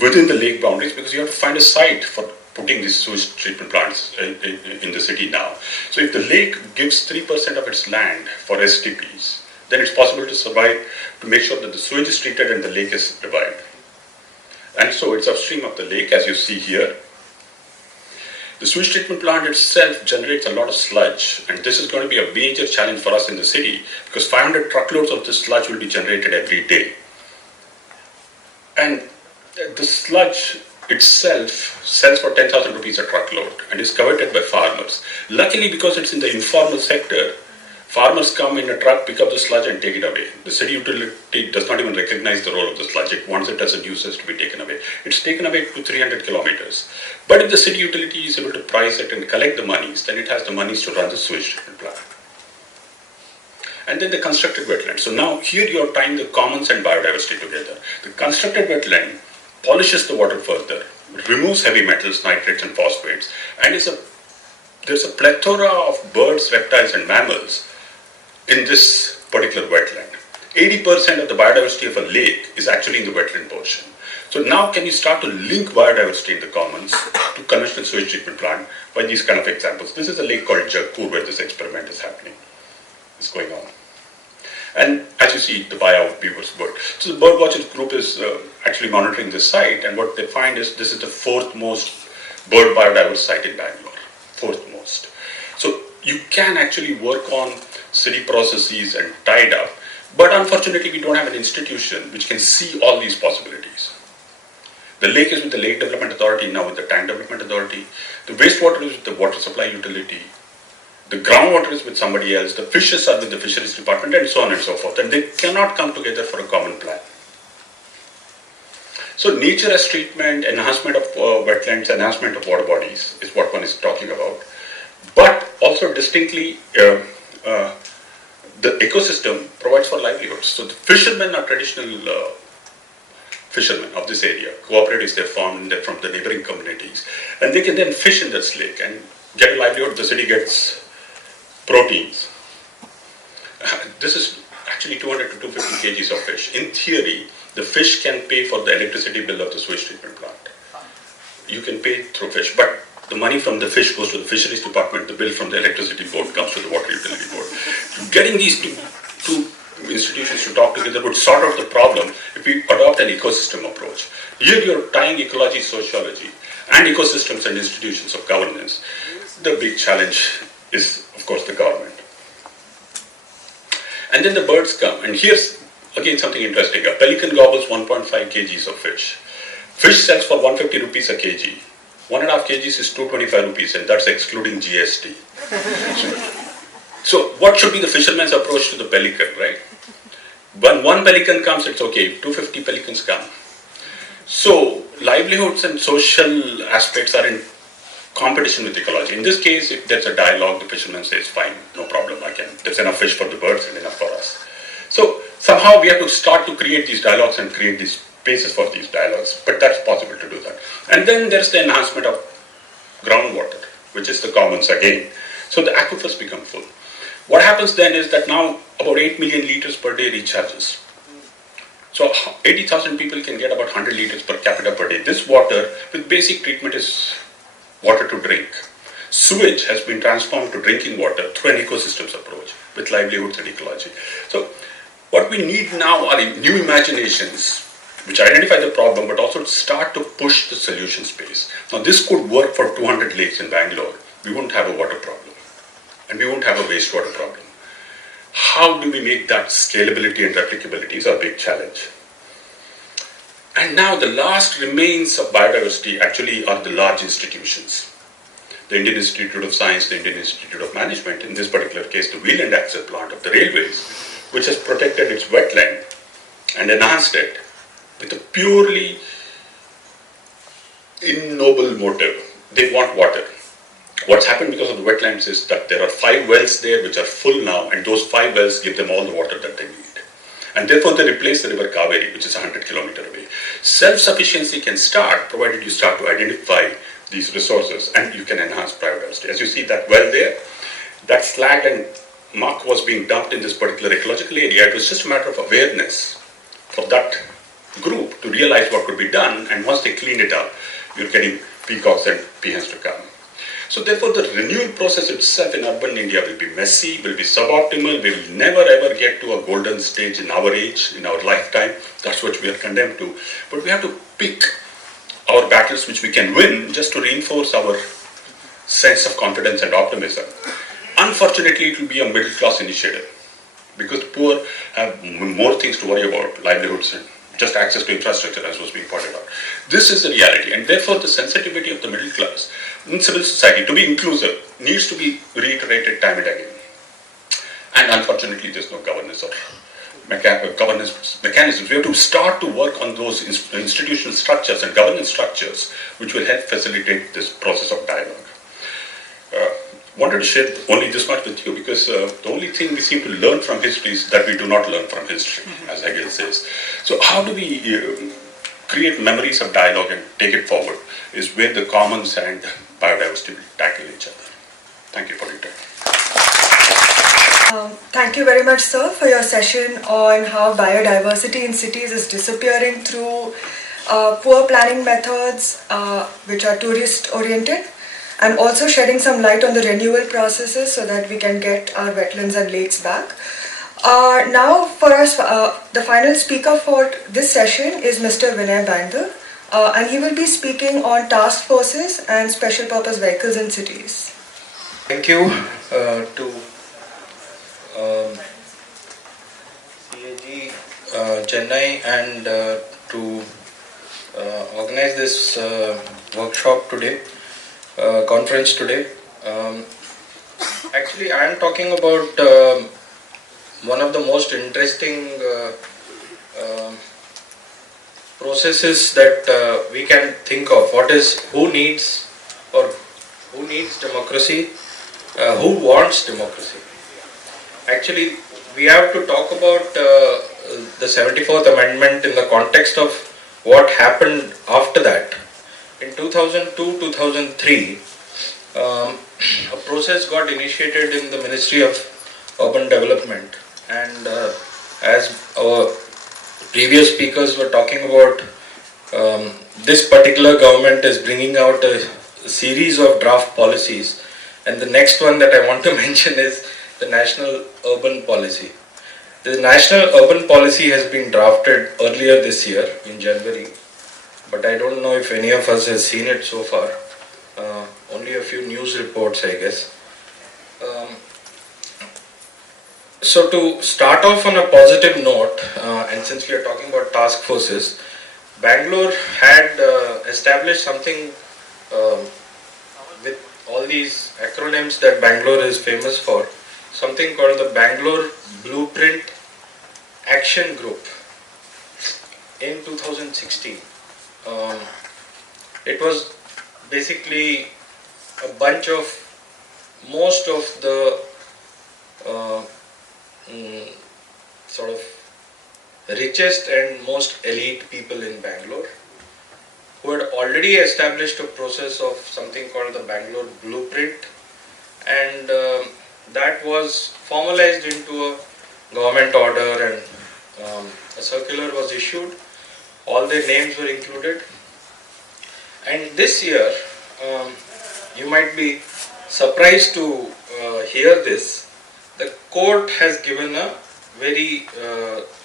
within the lake boundaries, because you have to find a site for putting these sewage treatment plants in the city now. So if the lake gives 3% of its land for STPs, then it's possible to survive, to make sure that the sewage is treated and the lake is revived. And so it's upstream of the lake, as you see here. The sewage treatment plant itself generates a lot of sludge, and this is going to be a major challenge for us in the city, because 500 truckloads of this sludge will be generated every day. And the sludge itself sells for 10,000 rupees a truckload and is coveted by farmers. Luckily, because it's in the informal sector, farmers come in a truck, pick up the sludge and take it away. The city utility does not even recognize the role of the sludge. It wants it as a nuisance to be taken away. It's taken away to 300 kilometers. But if the city utility is able to price it and collect the monies, then it has the monies to run the sewage treatment plant. And then the constructed wetland. So now here you are tying the commons and biodiversity together. The constructed wetland polishes the water further, removes heavy metals, nitrates and phosphates, and there's a plethora of birds, reptiles and mammals in this particular wetland. 80% of the biodiversity of a lake is actually in the wetland portion. So now can you start to link biodiversity in the commons to conventional sewage treatment plant by these kind of examples? This is a lake called Jagpur where this experiment is happening. It's going on. And as you see, the buyout beavers bird. So the bird watchers group is actually monitoring this site, and what they find is this is the fourth most bird biodiverse site in Bangalore. Fourth most. So you can actually work on city processes and tie it up, but unfortunately we don't have an institution which can see all these possibilities. The lake is with the Lake Development Authority, now with the Tank Development Authority. The wastewater is with the Water Supply Utility. The groundwater is with somebody else. The fishes are with the Fisheries Department, and so on and so forth. And they cannot come together for a common plan. So nature as treatment, enhancement of wetlands, enhancement of water bodies is what one is talking about. But also distinctly, the ecosystem provides for livelihoods. So the fishermen are traditional fishermen of this area. Cooperatives they formed from the neighboring communities. And they can then fish in this lake and get a livelihood. The city gets proteins. This is actually 200 to 250 kgs of fish. In theory, the fish can pay for the electricity bill of the sewage treatment plant. You can pay through fish, but the money from the fish goes to the Fisheries Department, the bill from the electricity board comes to the water utility board. Getting these two institutions to talk together would sort out the problem if we adopt an ecosystem approach. Here you're tying ecology, sociology, and ecosystems and institutions of governance. The big challenge is, of course, the government. And then the birds come, and here's again something interesting. A pelican gobbles 1.5 kgs of fish. Fish sells for 150 rupees a kg. 1.5 kgs is 225 rupees, and that's excluding GST. So what should be the fisherman's approach to the pelican, right? When one pelican comes, it's okay. 250 pelicans come. So livelihoods and social aspects are in competition with ecology. In this case, if there's a dialogue, the fisherman says, fine, no problem, there's enough fish for the birds and enough for us. So somehow we have to start to create these dialogues and create these spaces for these dialogues, but that's possible to do that. And then there's the enhancement of groundwater, which is the commons again. So the aquifers become full. What happens then is that now about 8 million liters per day recharges. So 80,000 people can get about 100 liters per capita per day. This water with basic treatment is water to drink. Sewage has been transformed to drinking water through an ecosystems approach with livelihoods and ecology. So what we need now are new imaginations which identify the problem but also start to push the solution space. Now this could work for 200 lakes in Bangalore. We won't have a water problem and we won't have a wastewater problem. How do we make that scalability and replicability is a big challenge. And now the last remains of biodiversity actually are the large institutions. The Indian Institute of Science, the Indian Institute of Management, in this particular case the wheel and axle plant of the railways, which has protected its wetland and enhanced it with a purely ignoble motive. They want water. What's happened because of the wetlands is that there are 5 wells there which are full now, and those 5 wells give them all the water that they need. And therefore they replace the river Kaveri, which is 100 kilometers away. Self-sufficiency can start provided you start to identify these resources and you can enhance biodiversity. As you see that well there, that slag and muck was being dumped in this particular ecological area. It was just a matter of awareness for that group to realize what could be done, and once they cleaned it up, you're getting peacocks and peahens to come. So therefore the renewal process itself in urban India will be messy, will be suboptimal, we will never ever get to a golden stage in our age, in our lifetime. That's what we are condemned to. But we have to pick our battles which we can win just to reinforce our sense of confidence and optimism. Unfortunately, it will be a middle class initiative because the poor have more things to worry about, livelihoods and just access to infrastructure, as was being pointed out. This is the reality, and therefore the sensitivity of the middle class in civil society to be inclusive needs to be reiterated time and again. And unfortunately, there's no governance or governance mechanisms. We have to start to work on those institutional structures and governance structures which will help facilitate this process of dialogue. Wanted to share only this much with you because the only thing we seem to learn from history is that we do not learn from history, as Hegel says. So how do we create memories of dialogue and take it forward is where the commons and biodiversity will tackle each other. Thank you for your time. Thank you very much, sir, for your session on how biodiversity in cities is disappearing through poor planning methods which are tourist-oriented, and also shedding some light on the renewal processes so that we can get our wetlands and lakes back. Now for us, the final speaker for this session is Mr. Vinay Baindur, and he will be speaking on task forces and special purpose vehicles in cities. Thank you to CAG Chennai and to organize this workshop today. Conference today. Actually, I am talking about one of the most interesting processes that we can think of. Who needs democracy? Who wants democracy? Actually, we have to talk about the 74th Amendment in the context of what happened after that. In 2002-2003, a process got initiated in the Ministry of Urban Development, and as our previous speakers were talking about, this particular government is bringing out a series of draft policies, and the next one that I want to mention is the National Urban Policy. The National Urban Policy has been drafted earlier this year in January. But I don't know if any of us has seen it so far. Only a few news reports, I guess. So to start off on a positive note, and since we are talking about task forces, Bangalore had established something with all these acronyms that Bangalore is famous for, something called the Bangalore Blueprint Action Group in 2016. It was basically a bunch of most of the sort of richest and most elite people in Bangalore who had already established a process of something called the Bangalore Blueprint, and that was formalized into a government order, and a circular was issued. All their names were included. And this year, you might be surprised to hear this. The court has given a very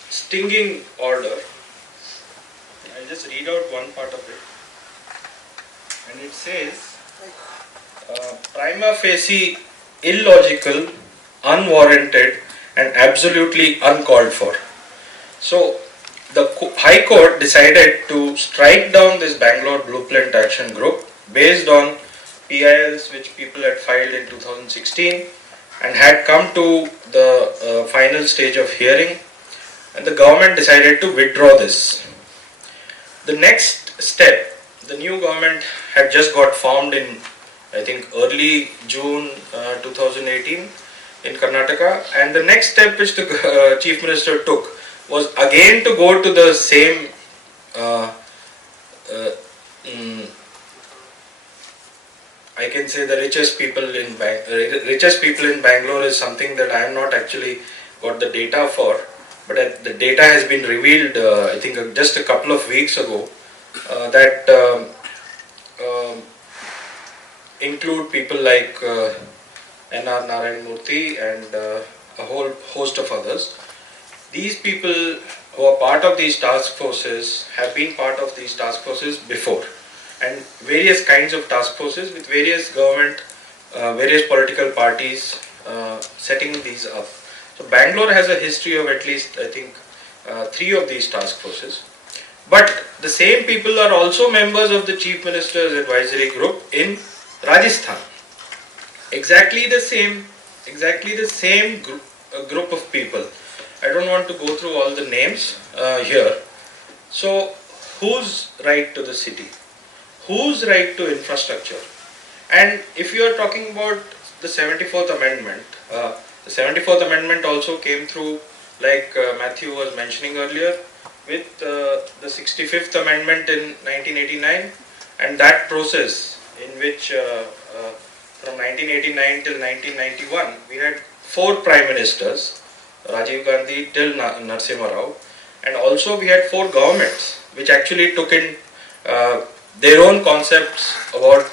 stinging order. I'll just read out one part of it. And it says, prima facie illogical, unwarranted, and absolutely uncalled for. So, the High Court decided to strike down this Bangalore Blueprint Action Group based on PILs which people had filed in 2016 and had come to the final stage of hearing, and the government decided to withdraw this. The next step, the new government had just got formed in, I think, early June 2018 in Karnataka, and the next step which the Chief Minister took was again to go to the same I can say the richest people in Bangalore is something that I have not actually got the data for, but the data has been revealed I think just a couple of weeks ago, that include people like N.R. Narayan Murthy and a whole host of others. These people who are part of these task forces have been part of these task forces before, and various kinds of task forces with various government, various political parties setting these up. So Bangalore has a history of at least, I think, 3 of these task forces. But the same people are also members of the Chief Minister's Advisory Group in Rajasthan. Exactly the same group of people. I don't want to go through all the names here. So, whose right to the city? Whose right to infrastructure? And if you are talking about the 74th Amendment, the 74th Amendment also came through, like Matthew was mentioning earlier, with the 65th Amendment in 1989, and that process in which from 1989 till 1991 we had 4 Prime Ministers, Rajiv Gandhi till Narasimha Rao, and also we had 4 governments which actually took in their own concepts about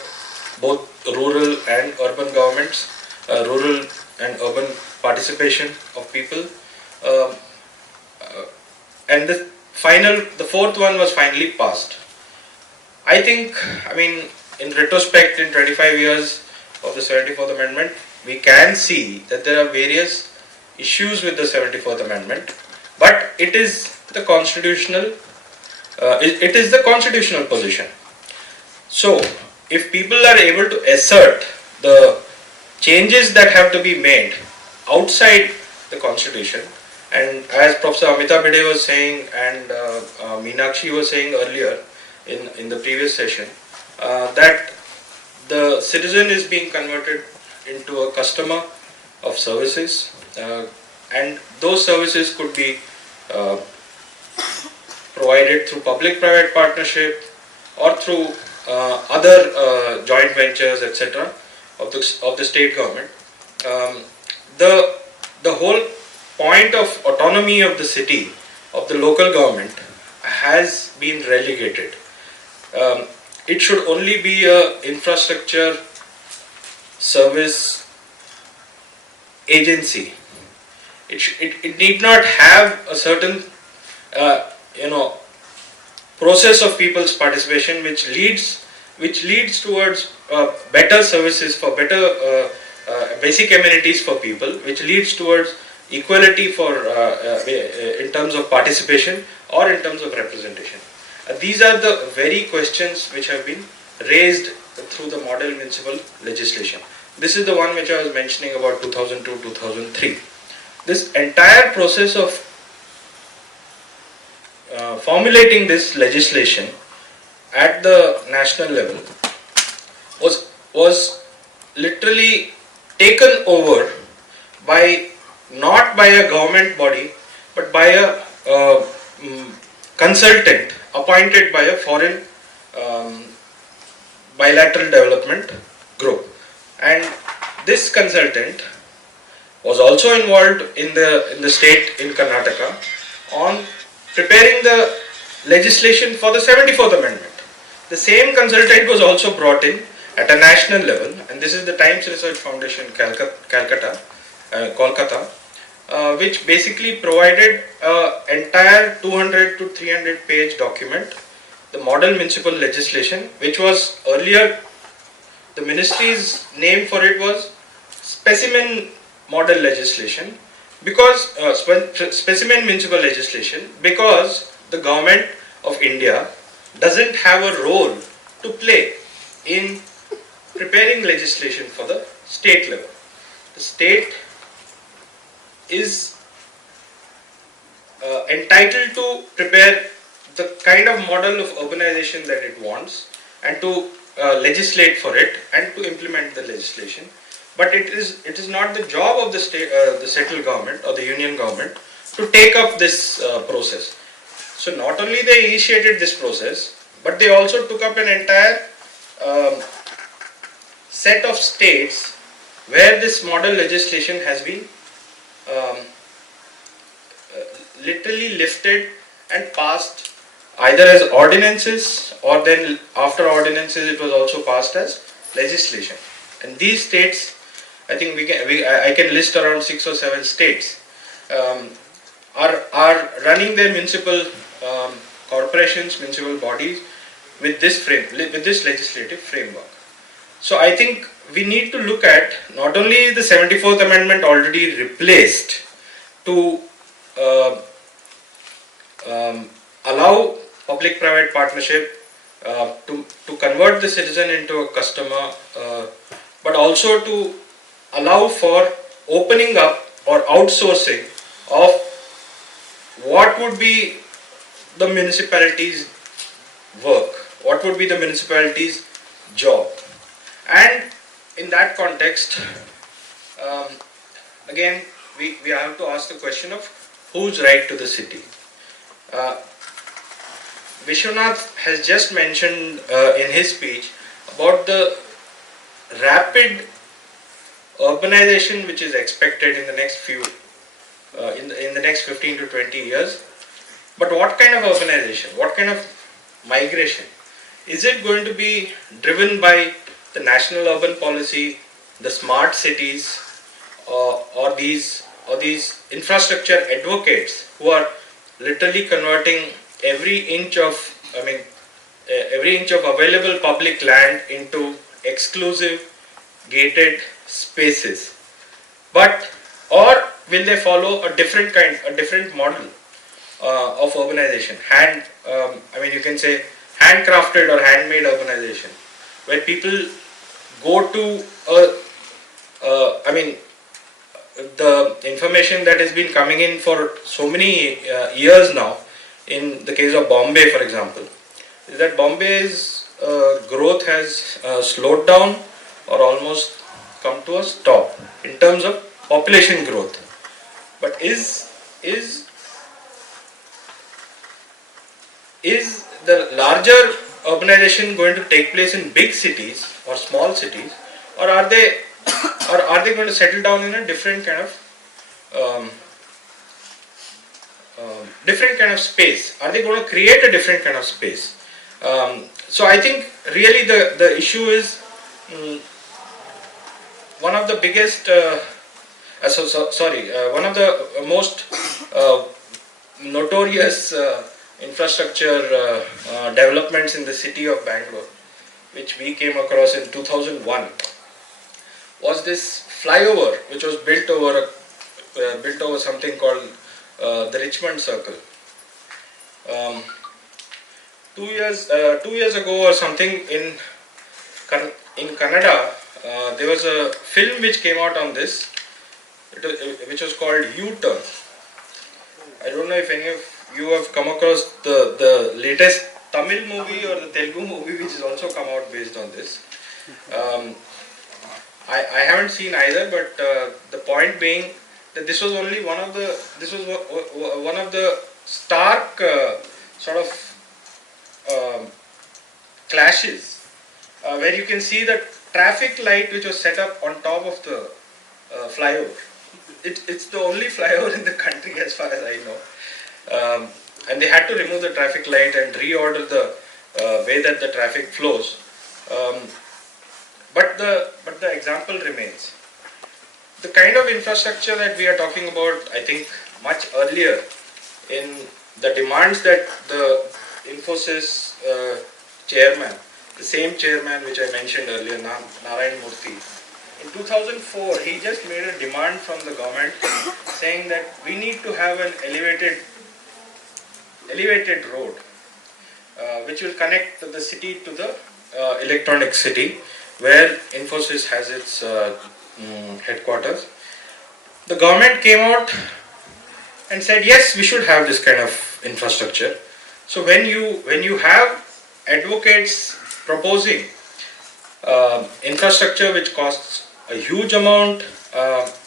both rural and urban governments, rural and urban participation of people, and the 4th one was finally passed. I think, in retrospect, in 25 years of the 74th Amendment, we can see that there are various issues with the 74th Amendment, but it is the constitutional position. So, if people are able to assert the changes that have to be made outside the constitution, and as Professor Amita Bhide was saying and Meenakshi was saying earlier in the previous session, that the citizen is being converted into a customer of services, and those services could be provided through public-private partnership or through other joint ventures, etc. of the state government. The whole point of autonomy of the city, of the local government, has been relegated. It should only be a infrastructure service agency. It need not have a certain process of people's participation which leads towards better services for better basic amenities for people, which leads towards equality for in terms of participation or in terms of representation. These are the very questions which have been raised through the model municipal legislation. This is the one which I was mentioning about 2002-2003. This entire process of formulating this legislation at the national level was literally taken over by not by a government body but by a consultant appointed by a foreign bilateral development group, and this consultant was also involved in the state in Karnataka on preparing the legislation for the 74th Amendment. The same consultant was also brought in at a national level, and this is the Times Research Foundation, Kolkata, which basically provided an entire 200 to 300 page document, the model municipal legislation, which was earlier, the ministry's name for it was specimen model legislation, because specimen municipal legislation, because the government of India doesn't have a role to play in preparing legislation for the state level. The state is entitled to prepare the kind of model of urbanization that it wants and to legislate for it and to implement the legislation. But it is not the job of the state, the central government or the union government to take up this process. So not only they initiated this process, but they also took up an entire set of states where this model legislation has been literally lifted and passed either as ordinances, or then after ordinances it was also passed as legislation. And these states, I think I can list around 6 or 7 states, are running their municipal corporations, municipal bodies with this legislative framework. So I think we need to look at not only the 74th Amendment already replaced to allow public-private partnership to convert the citizen into a customer, but also to allow for opening up or outsourcing of what would be the municipality's work, what would be the municipality's job. And in that context, again, we have to ask the question of whose right to the city. Vishwanath has just mentioned in his speech about the rapid urbanization which is expected in the next in the next 15 to 20 years. But what kind of urbanization? What kind of migration? Is it going to be driven by the national urban policy, the smart cities, or these infrastructure advocates who are literally converting every inch of available public land into exclusive gated spaces? Or will they follow a different model of urbanization? You can say handcrafted or handmade urbanization, where people go to the information that has been coming in for so many years now, in the case of Bombay, for example, is that Bombay's growth has slowed down or almost come to a stop in terms of population growth. But is the larger urbanization going to take place in big cities or small cities, or are they going to settle down in a different kind of space? Are they going to create a different kind of space? So I think really the issue is one of the biggest, one of the most notorious infrastructure developments in the city of Bangalore, which we came across in 2001, was this flyover which was built over something called the Richmond Circle. 2 years ago or something, in Canada, there was a film which came out on this, which was called U-Turn. I don't know if any of you have come across the latest Tamil movie or the Telugu movie which has also come out based on this. I haven't seen either, but the point being that this was only one of the stark sort of clashes where you can see the traffic light which was set up on top of the flyover. it's the only flyover in the country as far as I know. And they had to remove the traffic light and reorder the way that the traffic flows. But the example remains. The kind of infrastructure that we are talking about, I think, much earlier in the demands that the Infosys chairman, the same chairman which I mentioned earlier, Narayan Murthy, in 2004 he just made a demand from the government saying that we need to have an elevated road which will connect the city to the electronic city where Infosys has its headquarters. The government came out and said, yes, we should have this kind of infrastructure. So when you have advocates proposing infrastructure which costs a huge amount,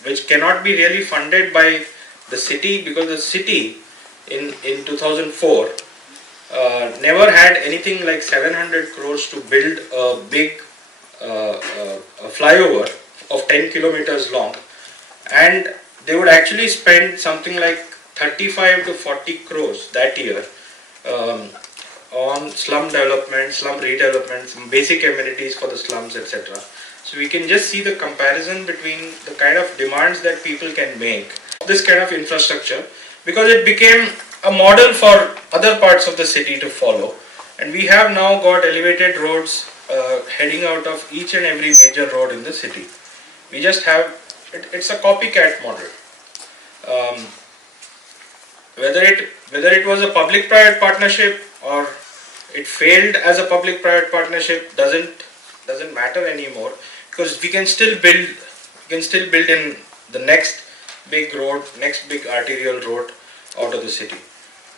which cannot be really funded by the city, because the city in 2004 never had anything like 700 crores to build a big a flyover of 10 kilometers long, and they would actually spend something like 35 to 40 crores that year on slum development, slum redevelopment, some basic amenities for the slums, etc. So we can just see the comparison between the kind of demands that people can make this kind of infrastructure, because it became a model for other parts of the city to follow. And we have now got elevated roads heading out of each and every major road in the city. We just have, it's a copycat model. Whether it was a public-private partnership or it failed as a public-private partnership doesn't matter anymore, because we can still build in the next big road, next big arterial road out of the city.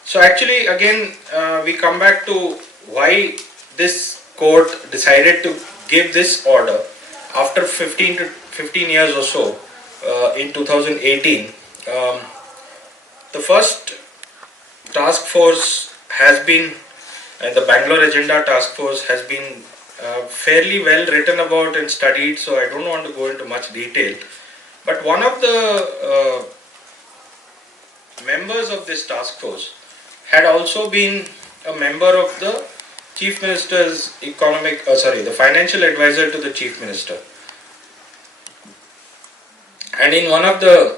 So actually, again, we come back to why this court decided to give this order after 15 years or so in 2018. The first task force has been, and the Bangalore Agenda Task Force has been fairly well written about and studied, so I don't want to go into much detail. But one of the members of this task force had also been a member of the Chief Minister's the financial advisor to the Chief Minister. And in one of the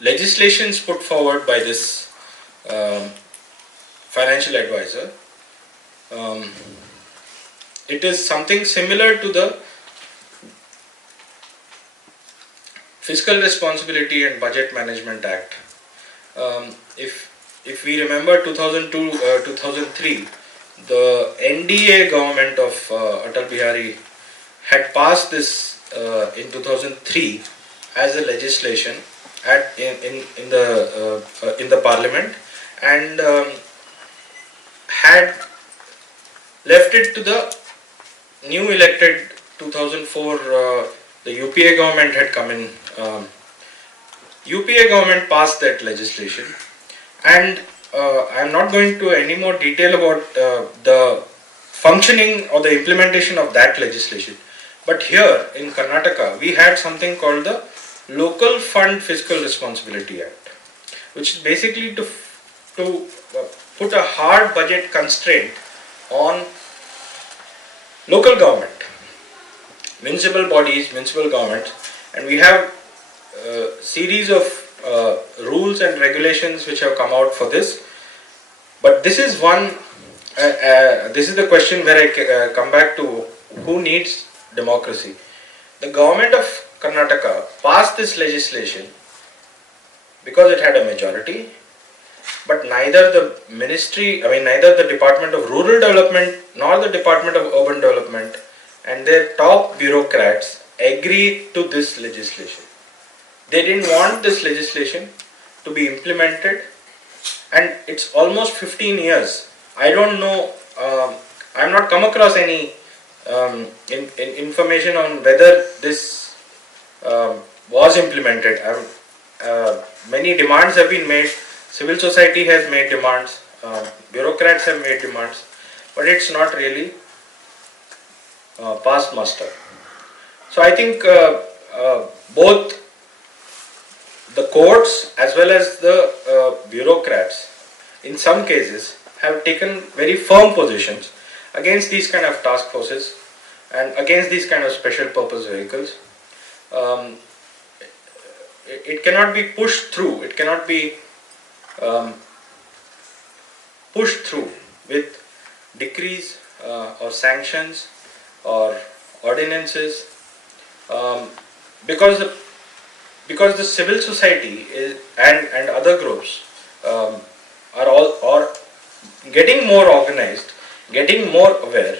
legislations put forward by this financial advisor, it is something similar to the Fiscal Responsibility and Budget Management Act. If we remember 2002-2003, the NDA government of Atal Bihari had passed this in 2003 as a legislation in the parliament, and had left it to the new elected 2004, the UPA government had come in. UPA government passed that legislation, and I am not going to any more detail about the functioning or the implementation of that legislation. But here in Karnataka, we had something called the Local Fund Fiscal Responsibility Act, which is basically to put a hard budget constraint on local government, municipal bodies, municipal governments, and we have a series of rules and regulations which have come out for this. But this is one, this is the question where I come back to who needs democracy. The government of Karnataka passed this legislation because it had a majority, but neither the Department of Rural Development nor the Department of Urban Development and their top bureaucrats agreed to this legislation. They didn't want this legislation to be implemented, and it's almost 15 years. I don't know, I've not come across any information on whether this was implemented. Many demands have been made, civil society has made demands, bureaucrats have made demands, but it's not really passed muster. So I think both the courts as well as the bureaucrats in some cases have taken very firm positions against these kind of task forces and against these kind of special purpose vehicles. It cannot be pushed through, it cannot be pushed through with decrees or sanctions or ordinances, because the civil society and other groups are getting more organized, getting more aware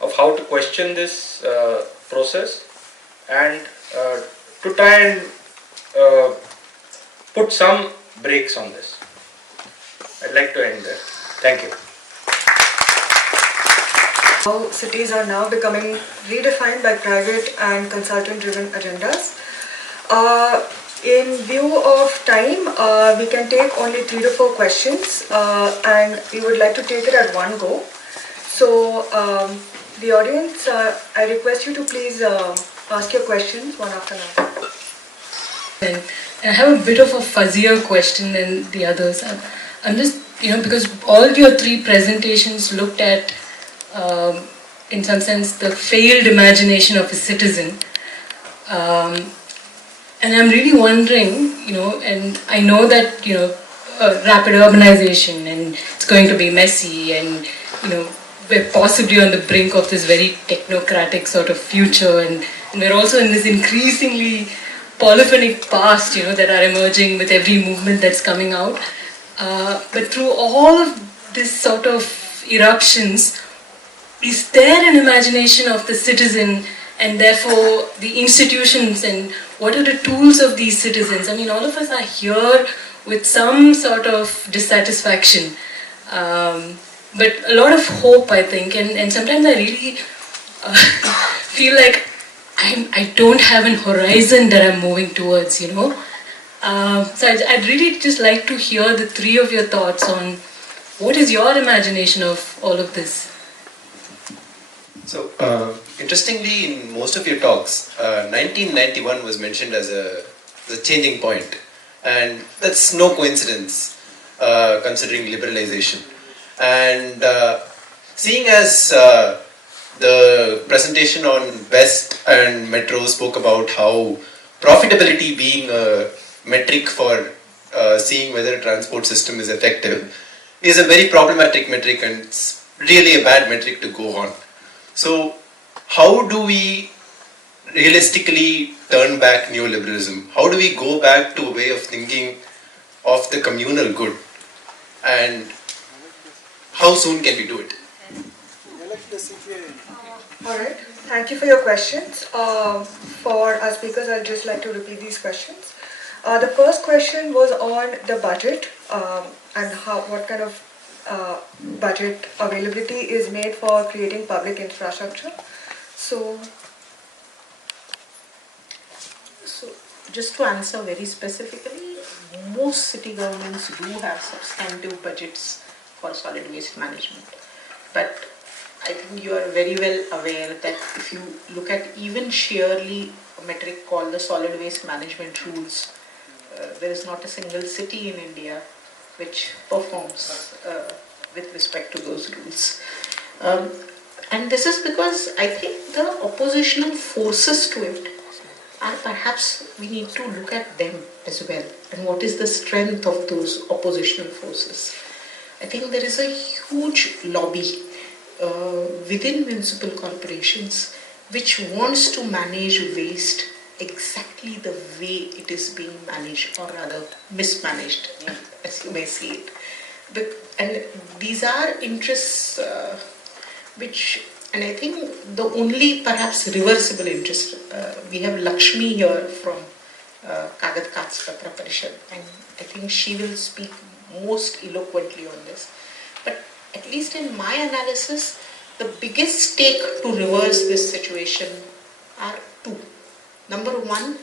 of how to question this process and to try and put some brakes on this. I'd like to end there. Thank you. How cities are now becoming redefined by private and consultant-driven agendas. In view of time, we can take only 3 to 4 questions, and we would like to take it at one go. So, the audience, I request you to please ask your questions one after another. And I have a bit of a fuzzier question than the others. I'm just, because all your 3 presentations looked at, in some sense, the failed imagination of a citizen. And I'm really wondering, and I know that, rapid urbanization and it's going to be messy and, we're possibly on the brink of this very technocratic sort of future, and we're also in this increasingly polyphonic past, that are emerging with every movement that's coming out. But through all of this sort of eruptions, is there an imagination of the citizen and therefore the institutions, and what are the tools of these citizens? I mean, all of us are here with some sort of dissatisfaction, but a lot of hope, I think, and sometimes I really feel like I don't have an horizon that I'm moving towards, So I'd really just like to hear the 3 of your thoughts on what is your imagination of all of this? So, interestingly, in most of your talks, 1991 was mentioned as a changing point, and that's no coincidence, considering liberalization. And seeing as the presentation on West and Metro spoke about how profitability being a metric for seeing whether a transport system is effective is a very problematic metric, and it's really a bad metric to go on. So, how do we realistically turn back neoliberalism? How do we go back to a way of thinking of the communal good? And how soon can we do it? Alright, thank you for your questions. For our speakers, I'd just like to repeat these questions. The first question was on the budget and what kind of budget availability is made for creating public infrastructure. So just to answer very specifically, most city governments do have substantive budgets for solid waste management. But I think you are very well aware that if you look at even sheerly a metric called the solid waste management rules, there is not a single city in India which performs with respect to those rules. And this is because I think the oppositional forces to it are perhaps we need to look at them as well, and what is the strength of those oppositional forces. I think there is a huge lobby within municipal corporations which wants to manage waste exactly the way it is being managed, or rather mismanaged, as you may see it. And these are interests and I think the only perhaps reversible interest, we have Lakshmi here from Kagad Kats Patra Parishad, and I think she will speak most eloquently on this. But at least in my analysis, the biggest stake to reverse this situation are 2. Number 1,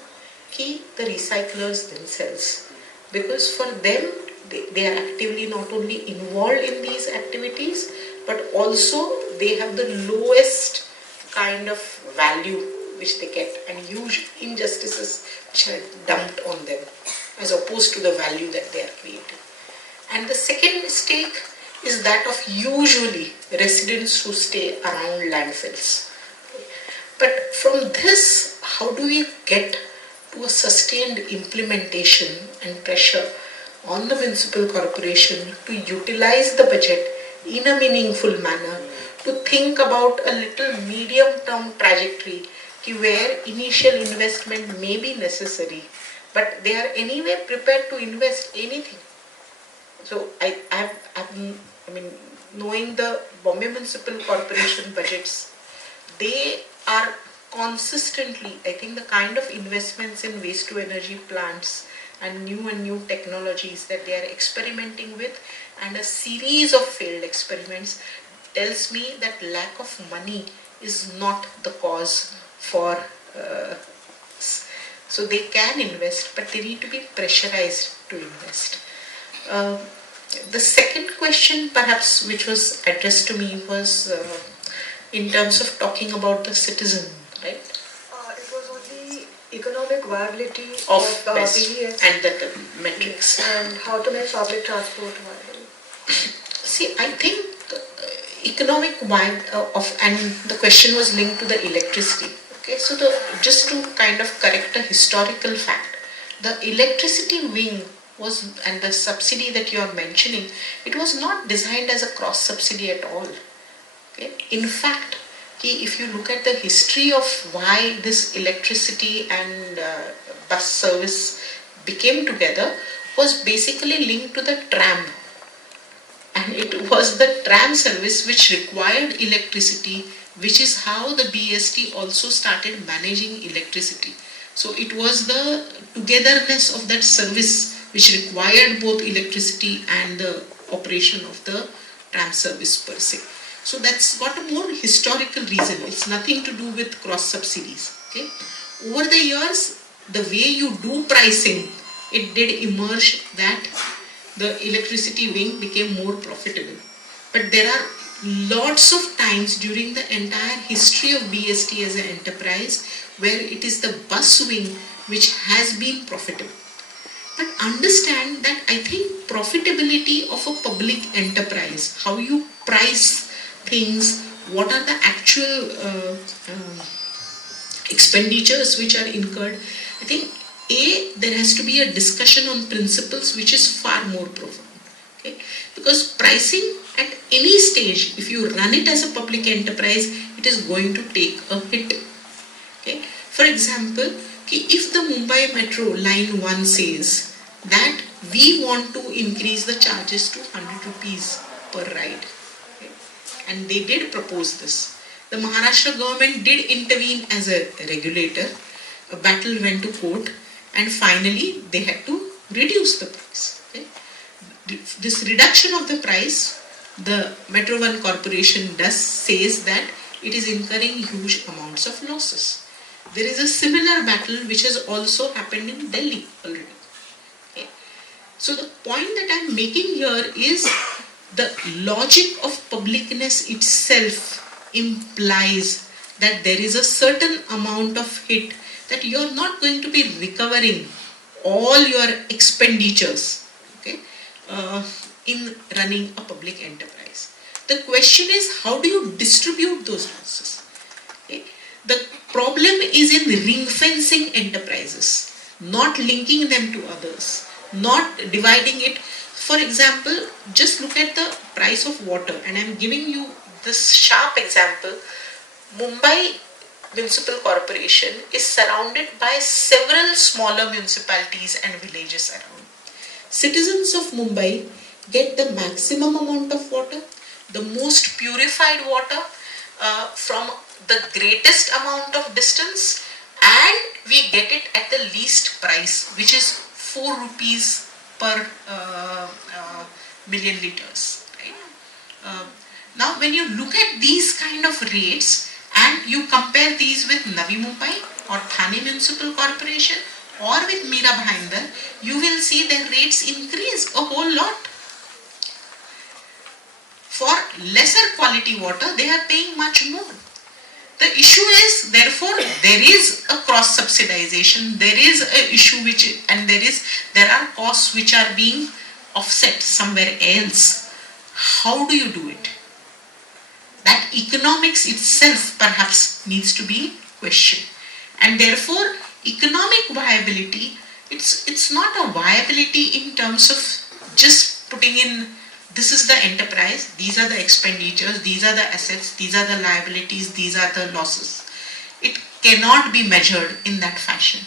the recyclers themselves, because for them, they are actively not only involved in these activities, but also they have the lowest kind of value which they get, and huge injustices which are dumped on them. as opposed to the value that they are creating. And the second stake is that of usually residents who stay around landfills. But from this, how do we get to a sustained implementation and pressure on the municipal corporation to utilize the budget in a meaningful manner, to think about a little medium-term trajectory where initial investment may be necessary, but they are anyway prepared to invest anything. So knowing the Bombay Municipal Corporation budgets, they are consistently, I think the kind of investments in waste to energy plants and new technologies that they are experimenting with, and a series of failed experiments, tells me that lack of money is not the cause for so they can invest, but they need to be pressurized to invest. The second question perhaps which was addressed to me was in terms of talking about the citizen, right? It was on the economic viability of PDS and the metrics. and how to make public transport viable. See, I think economic and the question was linked to the electricity. Okay, so just to kind of correct a historical fact, the electricity wing was, and the subsidy that you are mentioning, it was not designed as a cross subsidy at all. Okay? In fact, if you look at the history of why this electricity and bus service became together, was basically linked to the tram. And it was the tram service which required electricity, which is how the BST also started managing electricity. So it was the togetherness of that service which required both electricity and the operation of the tram service per se. So that's got a more historical reason. It's nothing to do with cross subsidies. Okay? Over the years, the way you do pricing, it did emerge that the electricity wing became more profitable. But there are lots of times during the entire history of BST as an enterprise where it is the bus wing which has been profitable. But understand that I think profitability of a public enterprise, how you price things, what are the actual expenditures which are incurred, I think there has to be a discussion on principles which is far more profound. Okay? Because pricing at any stage, if you run it as a public enterprise, it is going to take a hit. Okay? For example, if the Mumbai Metro Line 1 says that we want to increase the charges to 100 rupees per ride, okay? And they did propose this. The Maharashtra government did intervene as a regulator. A battle went to court, and finally they had to reduce the price. Okay? This reduction of the price, the Metro 1 Corporation says that it is incurring huge amounts of losses. There is a similar battle which has also happened in Delhi already. Okay? So the point that I am making here is the logic of publicness itself implies that there is a certain amount of hit that you are not going to be recovering all your expenditures, okay, in running a public enterprise. The question is, how do you distribute those losses? Okay? The problem is in ring fencing enterprises, not linking them to others, not dividing it. For example, just look at the price of water, and I am giving you this sharp example. Mumbai Municipal Corporation is surrounded by several smaller municipalities and villages around. Citizens of Mumbai get the maximum amount of water, the most purified water from the greatest amount of distance, and we get it at the least price, which is 4 rupees per million liters. Right? Now, when you look at these kind of rates and you compare these with Navi Mumbai or Thane Municipal Corporation or with Mira Bhainder, you will see their rates increase a whole lot. For lesser quality water, they are paying much more. The issue is, therefore, there is a cross subsidization, there is an issue there are costs which are being offset somewhere else. How do you do it? That economics itself perhaps needs to be questioned. And therefore, economic viability, it's not a viability in terms of just putting in, this is the enterprise, these are the expenditures, these are the assets, these are the liabilities, these are the losses. It cannot be measured in that fashion.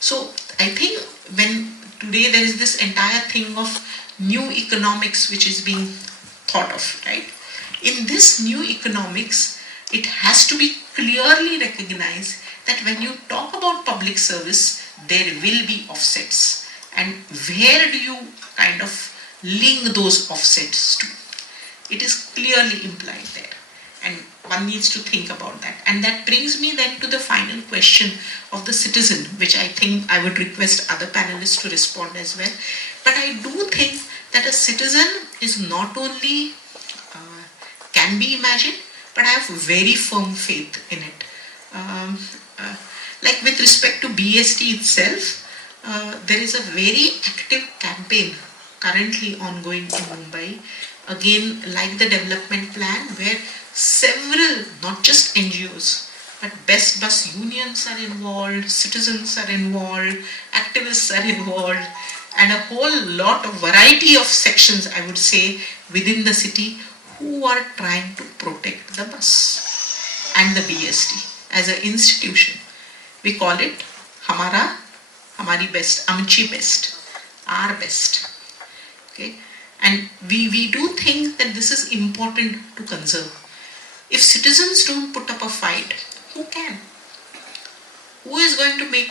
So I think when today there is this entire thing of new economics which is being thought of, right? In this new economics, it has to be clearly recognized that when you talk about public service, there will be offsets. And where do you kind of link those offsets to? It is clearly implied there. And one needs to think about that. And that brings me then to the final question of the citizen, which I think I would request other panelists to respond as well. But I do think that a citizen is not only can be imagined, but I have very firm faith in it. Like with respect to BST itself, there is a very active campaign currently ongoing in Mumbai, again like the development plan, where several, not just NGOs, but best bus unions are involved, citizens are involved, activists are involved, and a whole lot of variety of sections, I would say, within the city who are trying to protect the bus and the BST as an institution. We call it Hamara, Hamari best, Amchi best, our best. Okay? And we do think that this is important to conserve. If citizens don't put up a fight, who can? Who is going to make,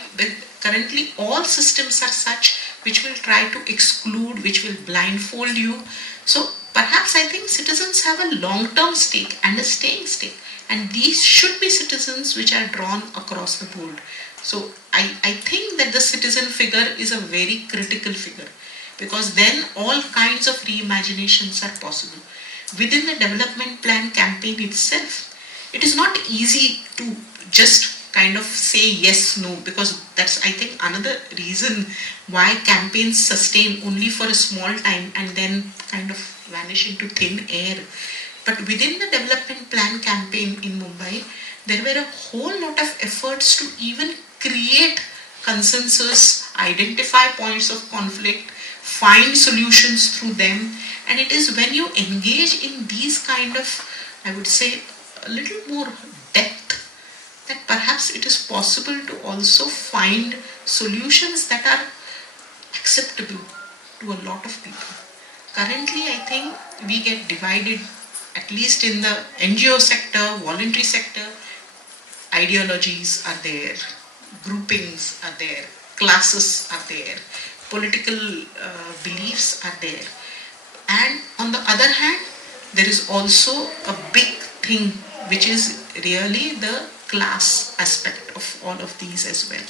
currently all systems are such which will try to exclude, which will blindfold you. So perhaps I think citizens have a long-term stake and a staying stake. And these should be citizens which are drawn across the board. So I think that the citizen figure is a very critical figure, because then all kinds of reimaginations are possible. Within the development plan campaign itself, it is not easy to just kind of say yes, no, because that's, I think, another reason why campaigns sustain only for a small time and then kind of vanish into thin air. But within the development plan campaign in Mumbai, there were a whole lot of efforts to even create consensus, identify points of conflict, find solutions through them. And it is when you engage in these kind of, I would say, a little more depth, that perhaps it is possible to also find solutions that are acceptable to a lot of people. Currently, I think we get divided, at least in the NGO sector, voluntary sector. Ideologies are there, groupings are there, classes are there, political beliefs are there. And on the other hand, there is also a big thing which is really the class aspect of all of these as well.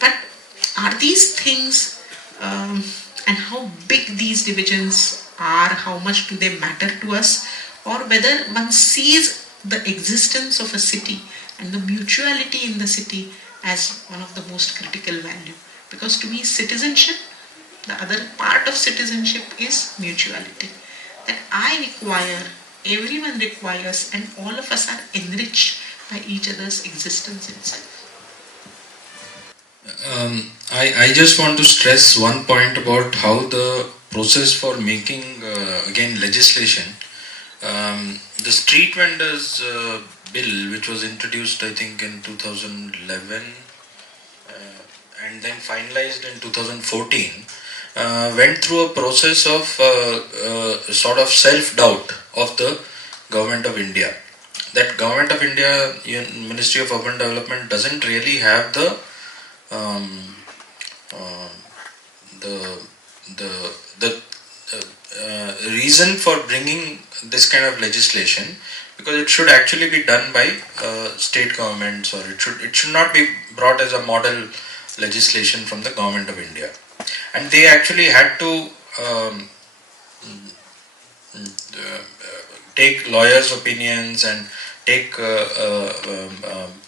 But are these things, and how big these divisions are, how much do they matter to us, or whether one sees the existence of a city and the mutuality in the city as one of the most critical value? Because to me, citizenship, the other part of citizenship is mutuality. That I require, everyone requires, and all of us are enriched by each other's existence itself. I just want to stress one point about how the process for making, again, legislation, the street vendors bill, which was introduced, I think, in 2011 and then finalized in 2014, went through a process of sort of self-doubt of the Government of India. That Government of India, Ministry of Urban Development, doesn't really have the reason for bringing this kind of legislation, because it should actually be done by state governments, or it should not be brought as a model legislation from the Government of India. And they actually had to take lawyers' opinions and take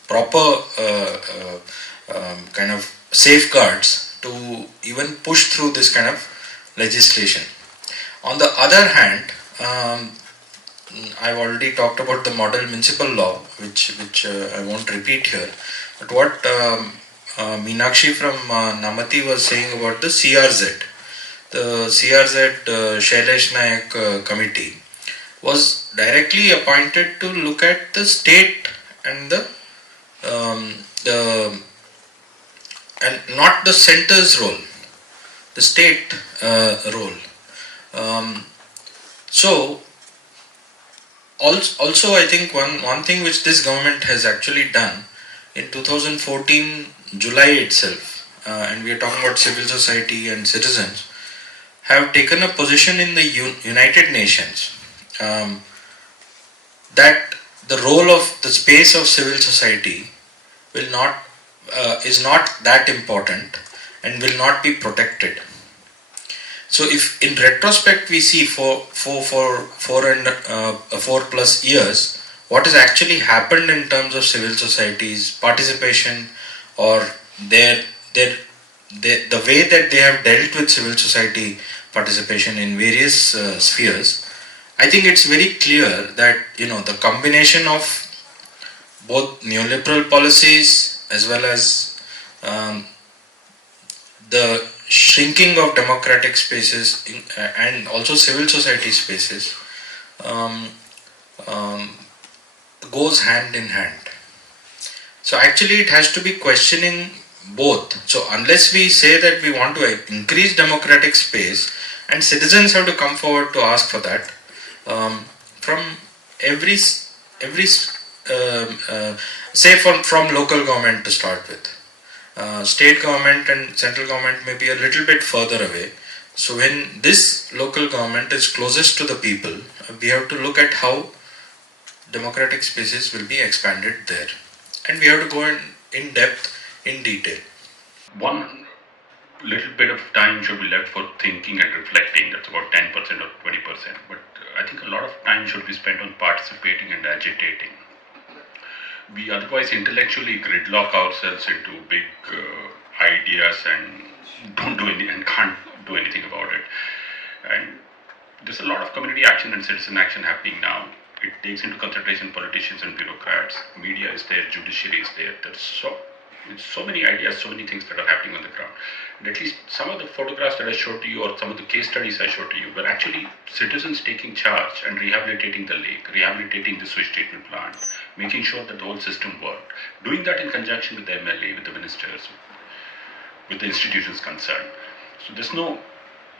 proper kind of safeguards to even push through this kind of legislation. On the other hand, I've already talked about the model municipal law, which I won't repeat here. But what Meenakshi from Namati was saying about the CRZ, Shailesh Nayak committee was directly appointed to look at the state and and not the center's role, the state role. So also I think one thing which this government has actually done in 2014 July itself, and we are talking about civil society and citizens, have taken a position in the United Nations that the role of the space of civil society is not that important and will not be protected. So if in retrospect we see for 4+ years what has actually happened in terms of civil society's participation, or the way that they have dealt with civil society participation in various spheres, I think it's very clear that the combination of both neoliberal policies as well as the shrinking of democratic spaces and also civil society spaces goes hand in hand. So actually it has to be questioning both. So unless we say that we want to increase democratic space, and citizens have to come forward to ask for that from every say from local government to start with. State government and central government may be a little bit further away. So when this local government is closest to the people, we have to look at how democratic spaces will be expanded there. And we have to go in depth, in detail. One little bit of time should be left for thinking and reflecting. That's about 10% or 20%. But I think a lot of time should be spent on participating and agitating. We otherwise intellectually gridlock ourselves into big ideas and don't do any and can't do anything about it. And there's a lot of community action and citizen action happening now. It takes into consideration politicians and bureaucrats. Media is there, judiciary is there. There's so many ideas, so many things that are happening on the ground. And at least some of the photographs that I showed to you, or some of the case studies I showed to you, were actually citizens taking charge and rehabilitating the lake, rehabilitating the sewage treatment plant, making sure that the whole system worked. Doing that in conjunction with the MLA, with the ministers, with the institutions concerned. So there's no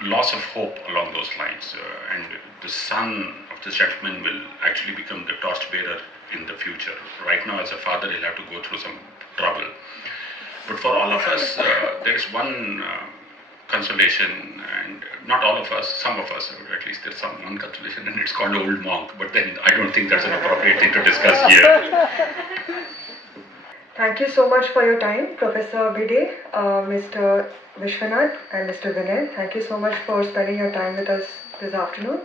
loss of hope along those lines. And the son of this gentleman will actually become the torchbearer in the future. Right now, as a father, he'll have to go through some trouble. But for all of us, there is one consolation, and not all of us, some of us, at least there's one consolation, and it's called Old Monk. But then I don't think that's an appropriate thing to discuss here. Thank you so much for your time, Professor Bhide, Mr. Vishwanath, and Mr. Vinay. Thank you so much for spending your time with us this afternoon.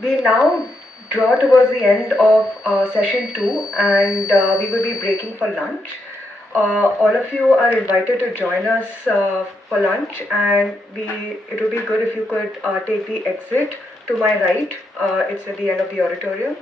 We now draw towards the end of session 2, and we will be breaking for lunch. All of you are invited to join us for lunch, and it would be good if you could take the exit to my right. It's at the end of the auditorium.